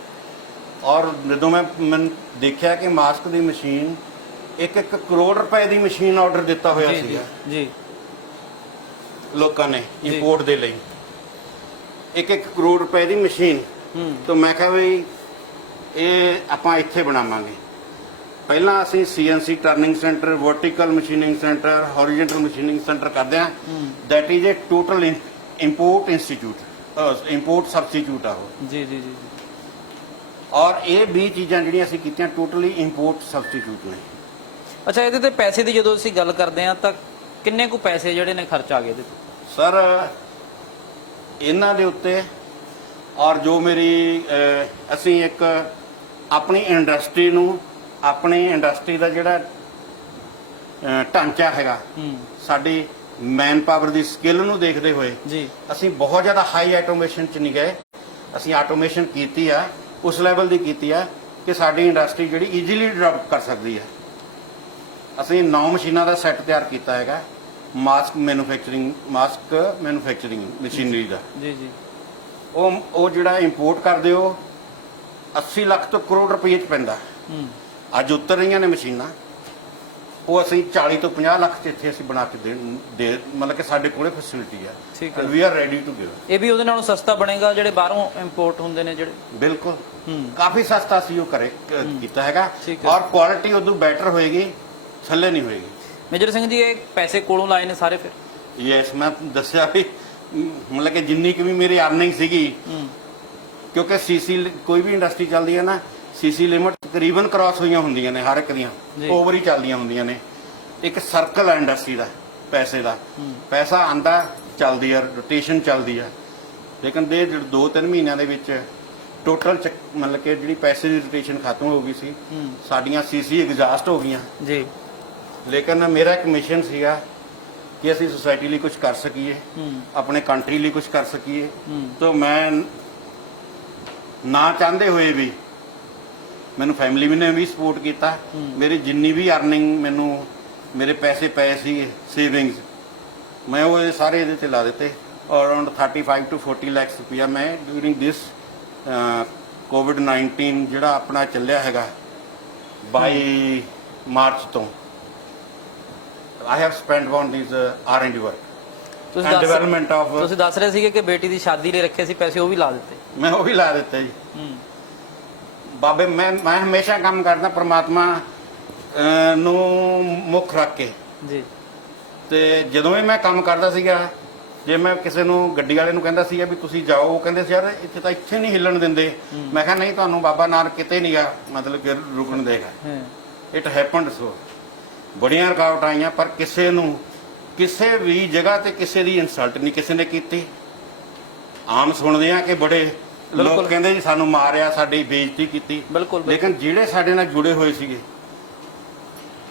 ਔਰ ਜਦੋਂ ਮੈਂ ਦੇਖਿਆ ਕਿ ਮਾਸਕ ਦੀ ਮਸ਼ੀਨ 1 ਕਰੋੜ ਰੁਪਏ ਦੀ ਮਸ਼ੀਨ ਆਰਡਰ ਦਿੱਤਾ ਹੋਇਆ ਸੀਗਾ ਜੀ ਲੋਕਾਂ ਨੇ ਇੰਪੋਰਟ ਦੇ ਲਈ, 1 ਕਰੋੜ ਰੁਪਏ ਦੀ ਮਸ਼ੀਨ। ਤਾਂ ਮੈਂ ਕਿਹਾ ਵੀ ਇਹ ਆਪਾਂ ਇੱਥੇ ਬਣਾਵਾਂਗੇ। ਪਹਿਲਾਂ ਅਸੀਂ CNC turning centre, vertical machining centre, horizontal machining centre ਕਰਦੇ ਹਾਂ। That is a total import institute, import substitute ਆ ਉਹ ਜੀ ਜੀ ਜੀ। ਔਰ ਇਹ 20 ਚੀਜ਼ਾਂ ਜਿਹੜੀਆਂ ਅਸੀਂ ਕੀਤੀਆਂ ਟੋਟਲੀ ਇੰਪੋਰਟ ਸਬਸਟੀਚਿਊਟ ਨੇ। ਅੱਛਾ, ਇਹਦੇ ਤੇ ਪੈਸੇ ਦੀ ਜਦੋਂ ਅਸੀਂ ਗੱਲ ਕਰਦੇ ਹਾਂ ਤਾਂ ਕਿੰਨੇ ਕੁ ਪੈਸੇ ਜਿਹੜੇ ਨੇ ਖਰਚ ਆ ਗਏ ਇਹਦੇ ਤੇ? ਸਰ ਇਹਨਾਂ ਦੇ ਉੱਤੇ ਔਰ ਜੋ ਮੇਰੀ ਅਸੀਂ ਇੱਕ ਆਪਣੀ ਇੰਡਸਟਰੀ ਨੂੰ, ਆਪਣੀ ਇੰਡਸਟਰੀ ਦਾ ਜਿਹੜਾ ਢਾਂਚਾ ਹੈਗਾ, ਸਾਡੀ ਮੈਨ ਪਾਵਰ ਦੀ ਸਕਿੱਲ ਨੂੰ ਦੇਖਦੇ ਹੋਏ ਜੀ ਅਸੀਂ ਬਹੁਤ ਜ਼ਿਆਦਾ ਹਾਈ ਆਟੋਮੇਸ਼ਨ 'ਚ ਨਹੀਂ ਗਏ। ਅਸੀਂ ਆਟੋਮੇਸ਼ਨ ਕੀਤੀ ਆ, ਉਸ ਲੈਵਲ ਦੀ ਕੀਤੀ ਆ ਕਿ ਸਾਡੀ ਇੰਡਸਟਰੀ ਜਿਹੜੀ ਈਜ਼ੀਲੀ ਡਿਵੈਲਪ ਕਰ ਸਕਦੀ ਹੈ। ਅਸੀਂ 9 ਮਸ਼ੀਨਾਂ ਦਾ ਸੈੱਟ ਤਿਆਰ ਕੀਤਾ ਹੈਗਾ ਮਾਸਕ ਮੈਨੂਫੈਕਚਰਿੰਗ ਮਸ਼ੀਨਰੀ ਦਾ ਜੀ ਜੀ। ਉਹ ਜਿਹੜਾ ਇੰਪੋਰਟ ਕਰਦੇ ਹੋ 80 ਲੱਖ ਤੋਂ ਕਰੋੜ ਰੁਪਏ 'ਚ ਪੈਂਦਾ। ਅੱਜ ਉਤਰ ਰਹੀਆਂ ਨੇ ਮਸ਼ੀਨਾਂ, ਉਹ ਅਸੀਂ 40 ਤੋਂ 50 ਲੱਖ 'ਚ ਇੱਥੇ ਅਸੀਂ ਬਣਾ ਕੇ ਦੇ ਮਤਲਬ ਕਿ ਸਾਡੇ ਕੋਲੇ ਫੈਸਿਲਿਟੀ ਆ। We are ready to give. ਇਹ ਵੀ ਉਹਦੇ ਨਾਲੋਂ ਸਸਤਾ ਬਣੇਗਾ ਜਿਹੜੇ ਬਾਹਰੋਂ ਇੰਪੋਰਟ ਹੁੰਦੇ ਨੇ ਜਿਹੜੇ? ਬਿਲਕੁਲ, ਕਾਫੀ ਸਸਤਾ ਸੀ ਉਹ ਕੀਤਾ ਹੈਗਾ, ਔਰ ਕੁਆਲਿਟੀ ਉਦੋਂ ਬੈਟਰ ਹੋਏਗੀ, ਥੱਲੇ ਨਹੀਂ ਹੋਏਗੀ। ਮੇਜਰ ਸਿੰਘ ਜੀ, ਇਹ ਪੈਸੇ ਕੋਲੋਂ ਲਾਏ ਨੇ ਸਾਰੇ ਫਿਰ? ਯੈਸ, ਮੈਂ ਦੱਸਿਆ ਵੀ ਮਤਲਬ ਕਿ ਜਿੰਨੀ ਕਿ ਵੀ ਮੇਰੀ ਅਰਨਿੰਗ ਸੀਗੀ, ਕਿਉਂਕਿ ਸੀਸੀ ਕੋਈ ਵੀ ਇੰਡਸਟਰੀ ਚੱਲਦੀ ਹੈ ਨਾ, ਸੀਸੀ ਲਿਮਟ ਤਕਰੀਬਨ ਕ੍ਰਾਸ ਹੋਈਆਂ ਹੁੰਦੀਆਂ ਨੇ, ਹਰ ਇੱਕ ਦੀਆਂ ਓਵਰ ਹੀ ਚੱਲਦੀਆਂ ਹੁੰਦੀਆਂ ਨੇ। ਇੱਕ ਸਰਕਲ ਹੈ ਇੰਡਸਟਰੀ ਦਾ, ਪੈਸੇ ਦਾ, ਪੈਸਾ ਆਂਦਾ ਚੱਲਦੀ ਆ, ਰੋਟੇਸ਼ਨ ਚੱਲਦੀ ਆ। ਲੇਕਿਨ ਦੇ 2-3 ਮਹੀਨਿਆਂ ਦੇ ਵਿੱਚ ਟੋਟਲ ਮਤਲਬ ਕਿ ਜਿਹੜੀ ਪੈਸੇ ਦੀ ਰੋਟੇਸ਼ਨ ਖਤਮ ਹੋ ਗਈ ਸੀ, ਸਾਡੀਆਂ ਸੀਸੀ ਐਗਜ਼ਾਸਟ ਹੋ ਗਈਆਂ ਜੀ। ਲੇਕਿਨ ਮੇਰਾ ਇੱਕ ਮਿਸ਼ਨ ਸੀਗਾ ਕਿ ਅਸੀਂ ਸੋਸਾਇਟੀ ਲਈ ਕੁਝ ਕਰ ਸਕੀਏ, ਆਪਣੇ ਕੰਟਰੀ ਲਈ ਕੁਝ ਕਰ ਸਕੀਏ। ਤਾਂ ਮੈਂ ਨਾ ਚਾਹੁੰਦੇ ਹੋਏ ਵੀ ਮੈਨੂੰ ਫੈਮਿਲੀ ਨੇ ਵੀ ਸਪੋਰਟ ਕੀਤਾ। ਮੇਰੀ ਜਿੰਨੀ ਵੀ ਅਰਨਿੰਗ, ਮੈਨੂੰ ਮੇਰੇ ਪੈਸੇ ਪਏ ਸੀ ਸੇਵਿੰਗਸ, ਮੈਂ ਉਹ ਸਾਰੇ ਇਹਦੇ ਤੇ ਲਾ ਦਿੱਤੇ। ਅਰਾਊਂਡ 35 to 40 ਲੱਖ ਰੁਪਇਆ ਮੈਂ ਡਿਊਰਿੰਗ ਦਿਸ ਕੋਵਿਡ-19 ਜਿਹੜਾ ਆਪਣਾ ਚੱਲਿਆ ਹੈਗਾ 22 ਮਾਰਚ ਤੋਂ I have spend on this R&D work. ਤੁਸੀਂ ਦੱਸ ਰਹੇ ਸੀਗੇ ਕਿ ਬੇਟੀ ਦੀ ਸ਼ਾਦੀ ਲਈ ਰੱਖੇ ਸੀ ਪੈਸੇ, ਉਹ ਵੀ ਲਾ ਦਿੱਤੇ? ਮੈਂ ਉਹ ਵੀ ਲਾ ਦਿੱਤੇ ਜੀ। ਬਾਬੇ ਮੈਂ ਹਮੇਸ਼ਾ ਕੰਮ ਕਰਦਾ ਪ੍ਰਮਾਤਮਾ ਨੂੰ ਮੁੱਖ ਰੱਖ ਕੇ ਜੀ। ਤੇ ਜਦੋਂ ਵੀ ਮੈਂ ਕੰਮ ਕਰਦਾ ਸੀਗਾ, ਜੇ ਮੈਂ ਕਿਸੇ ਨੂੰ ਗੱਡੀ ਵਾਲੇ ਨੂੰ ਕਹਿੰਦਾ ਸੀ ਵੀ ਤੁਸੀਂ ਜਾਓ, ਉਹ ਕਹਿੰਦੇ ਸੀ ਯਾਰ ਇੱਥੇ ਨਹੀਂ ਹਿੱਲਣ ਦਿੰਦੇ। ਮੈਂ ਕਿਹਾ ਨਹੀਂ, ਤੁਹਾਨੂੰ ਬਾਬਾ ਨਾਨਕ ਕਿਤੇ ਨਹੀਂਗਾ ਮਤਲਬ ਕਿ ਰੁਕਣ ਦੇਗਾ। ਇਟ ਹੈਪਨਡ ਸੋ। ਬੜੀਆਂ ਰੁਕਾਵਟਾਂ ਆਈਆਂ, ਪਰ ਕਿਸੇ ਨੂੰ ਕਿਸੇ ਵੀ ਜਗ੍ਹਾ ਤੇ ਕਿਸੇ ਦੀ ਇਨਸਲਟ ਨਹੀਂ ਕਿਸੇ ਨੇ ਕੀਤੀ। ਆਮ ਸੁਣਦੇ ਆ ਕਿ ਬੜੇ ਲੋਕ ਕਹਿੰਦੇ ਜੀ ਸਾਨੂੰ ਮਾਰਿਆ, ਸਾਡੀ ਬੇਇੱਜ਼ਤੀ ਕੀਤੀ, ਲੇਕਿਨ ਜਿਹੜੇ ਸਾਡੇ ਨਾਲ ਜੁੜੇ ਹੋਏ ਸੀਗੇ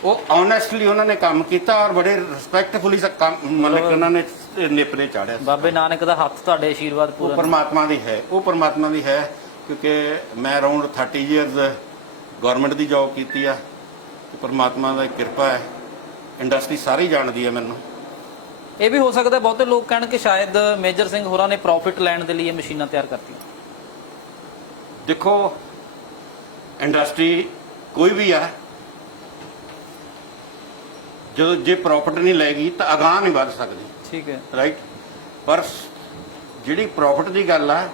ਉਹ ਓਨੈਸਟਲੀ ਉਹਨਾਂ ਨੇ ਕੰਮ ਕੀਤਾ ਔਰ ਬੜੇ ਰਿਸਪੈਕਟਫੁਲੀ ਮਤਲਬ ਉਹਨਾਂ ਨੇ ਨੇਪਰੇ ਚਾੜਿਆ। ਬਾਬੇ ਨਾਨਕ ਦਾ ਹੱਥ ਤੁਹਾਡੇ ਆਸ਼ੀਰਵਾਦ ਪੂਰਾ। ਉਹ ਪਰਮਾਤਮਾ ਦੀ ਹੈ, ਉਹ ਪਰਮਾਤਮਾ ਦੀ ਹੈ, ਕਿਉਂਕਿ ਮੈਂ ਅਰਾਊਂਡ 30 ਇਅਰਸ ਗਵਰਨਮੈਂਟ ਦੀ ਜੌਬ ਕੀਤੀ ਆ ਤੇ ਪਰਮਾਤਮਾ ਦੀ ਕਿਰਪਾ ਹੈ। ਇੰਡਸਟਰੀ ਸਾਰੀ ਜਾਣਦੀ ਹੈ ਮੈਨੂੰ। ਇਹ ਵੀ ਹੋ ਸਕਦਾ ਬਹੁਤੇ ਲੋਕ ਕਹਿਣ ਕਿ ਸ਼ਾਇਦ ਮੇਜਰ ਸਿੰਘ ਹੋਰਾਂ ਨੇ ਪ੍ਰੋਫਿਟ ਲੈਣ ਦੇ ਲਈ ਇਹ ਮਸ਼ੀਨਾਂ ਤਿਆਰ ਕਰਤੀਆਂ। ਦੇਖੋ, ਇੰਡਸਟਰੀ ਕੋਈ ਵੀ ਆ, ਜਦੋਂ ਜੇ ਪ੍ਰੋਫਿਟ ਨਹੀਂ ਲੈਗੀ ਤਾਂ ਅਗਾਂਹ ਨਹੀਂ ਵੱਧ ਸਕਦੀ। ਠੀਕ ਹੈ, ਰਾਈਟ। ਪਰ ਜਿਹੜੀ ਪ੍ਰੋਫਿਟ ਦੀ ਗੱਲ ਆ,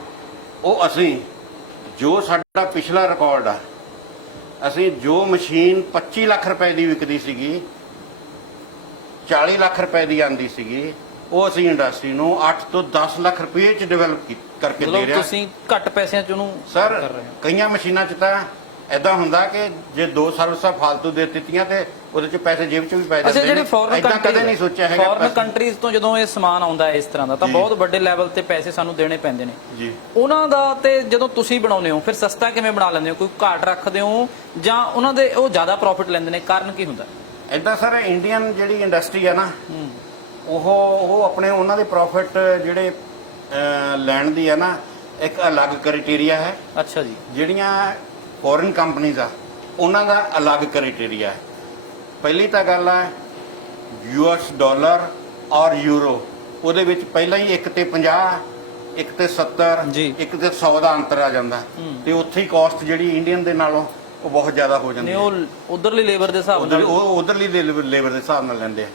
ਉਹ ਅਸੀਂ ਜੋ ਸਾਡਾ ਪਿਛਲਾ ਰਿਕਾਰਡ ਆ, ਅਸੀਂ ਜੋ ਮਸ਼ੀਨ 25 ਲੱਖ ਰੁਪਏ ਦੀ ਵਿਕਦੀ ਸੀਗੀ, 40 ਲੱਖ ਰੁਪਏ ਦੀ ਆਂਦੀ ਸੀਗੀ, ਉਹ ਅਸੀਂ ਇੰਡਸਟਰੀ ਨੂੰ 8 ਤੋਂ 10 ਲੱਖ ਰੁਪਏ ਚ ਡਿਵੈਲਪ ਕਰਕੇ ਦੇ ਮਤਲਬ ਰਹੇ ਹਾਂ। ਤੁਸੀਂ ਘੱਟ ਪੈਸਿਆਂ 'ਚ ਉਹਨੂੰ ਸਰ ਕਰ ਰਹੇ ਹੋ। ਕਈਆਂ ਮਸ਼ੀਨਾਂ 'ਚ ਤਾਂ ਐਦਾਂ ਹੁੰਦਾ ਕਿ ਜੇ 2 ਸਰਵਿਸਾਂ ਫਾਲਤੂ ਦੇ ਦਿੱਤੀਆਂ ਤੇ ਉਹਦੇ 'ਚ ਪੈਸੇ ਜੇਬ 'ਚ ਵੀ ਪੈ ਅੱਛਾ, ਜਾਂਦੇ ਜਿਹੜੇ ਫੋਰਨ ਏਦਾਂ ਕਦੇ ਨਹੀਂ ਸੋਚਿਆ ਹੈਗਾ। ਫੋਰਨ ਕੰਟਰੀਜ਼ ਤੋਂ ਜਦੋਂ ਇਹ ਸਮਾਨ ਆਉਂਦਾ ਹੈ ਇਸ ਤਰ੍ਹਾਂ ਦਾ ਤਾਂ ਜੀ। ਬਹੁਤ ਵੱਡੇ ਲੈਵਲ ਤੇ ਪੈਸੇ ਸਾਨੂੰ ਦੇਣੇ ਪੈਂਦੇ ਨੇ ਜੀ। ਉਹਨਾਂ ਦਾ। ਤੇ ਜਦੋਂ ਤੁਸੀਂ ਬਣਾਉਂਦੇ ਹੋ ਫਿਰ ਸਸਤਾ ਕਿਵੇਂ ਬਣਾ ਲੈਂਦੇ ਹੋ? ਕੋਈ ਘਾਟ ਰੱਖਦੇ ਹੋ ਜਾਂ ਉਹਨਾਂ ਦੇ ਉਹ ਜ਼ਿਆਦਾ ਪ੍ਰੋਫਿਟ ਲੈਂਦੇ ਨੇ? ਕਾਰਨ ਕੀ ਹੁੰਦਾ? ਏਦਾਂ ਸਰ ਇੰਡੀਅਨ ਜਿਹੜੀ ਇੰਡਸਟਰੀ ਆ ਨਾ, ਉਹ ਆਪਣੇ ਉਹਨਾਂ ਦੇ ਪ੍ਰੋਫਿਟ ਜਿਹੜੇ ਲੈਣ ਦੀ ਆ ਨਾ, ਇੱਕ ਅਲੱਗ ਕ੍ਰਾਈਟੇਰੀਆ ਹੈ। ਅੱਛਾ ਜੀ। ਜਿਹੜੀਆਂ ਫੋਰਨ ਕੰਪਨੀਆਂ ਆ ਉਹਨਾਂ ਦਾ ਅਲੱਗ ਕ੍ਰਾਈਟੇਰੀਆ ਹੈ। ਪਹਿਲੀ ਤਾਂ ਗੱਲ ਹੈ ਯੂਐਸ ਡਾਲਰ ਔਰ ਯੂਰੋ, ਉਹਦੇ ਵਿੱਚ ਪਹਿਲਾਂ ਹੀ 1 ਤੇ 50, 1 ਤੇ 70, ਜੀ। 1 ਤੇ 100 ਦਾ ਅੰਤਰ ਆ ਜਾਂਦਾ, ਤੇ ਉੱਥੇ ਹੀ ਕਾਸਟ ਜਿਹੜੀ ਇੰਡੀਅਨ ਦੇ ਨਾਲੋਂ ਉਹ ਬਹੁਤ ਜ਼ਿਆਦਾ ਹੋ ਜਾਂਦੀ ਨੇ ਹੈ। ਉਹ ਉਧਰਲੀ ਲੇਬਰ ਦੇ ਹਿਸਾਬ ਨਾਲ ਉਹ ਉਧਰਲੀ ਲੇਬਰ ਦੇ ਹਿਸਾਬ ਨਾਲ ਲੈਂਦੇ ਆ।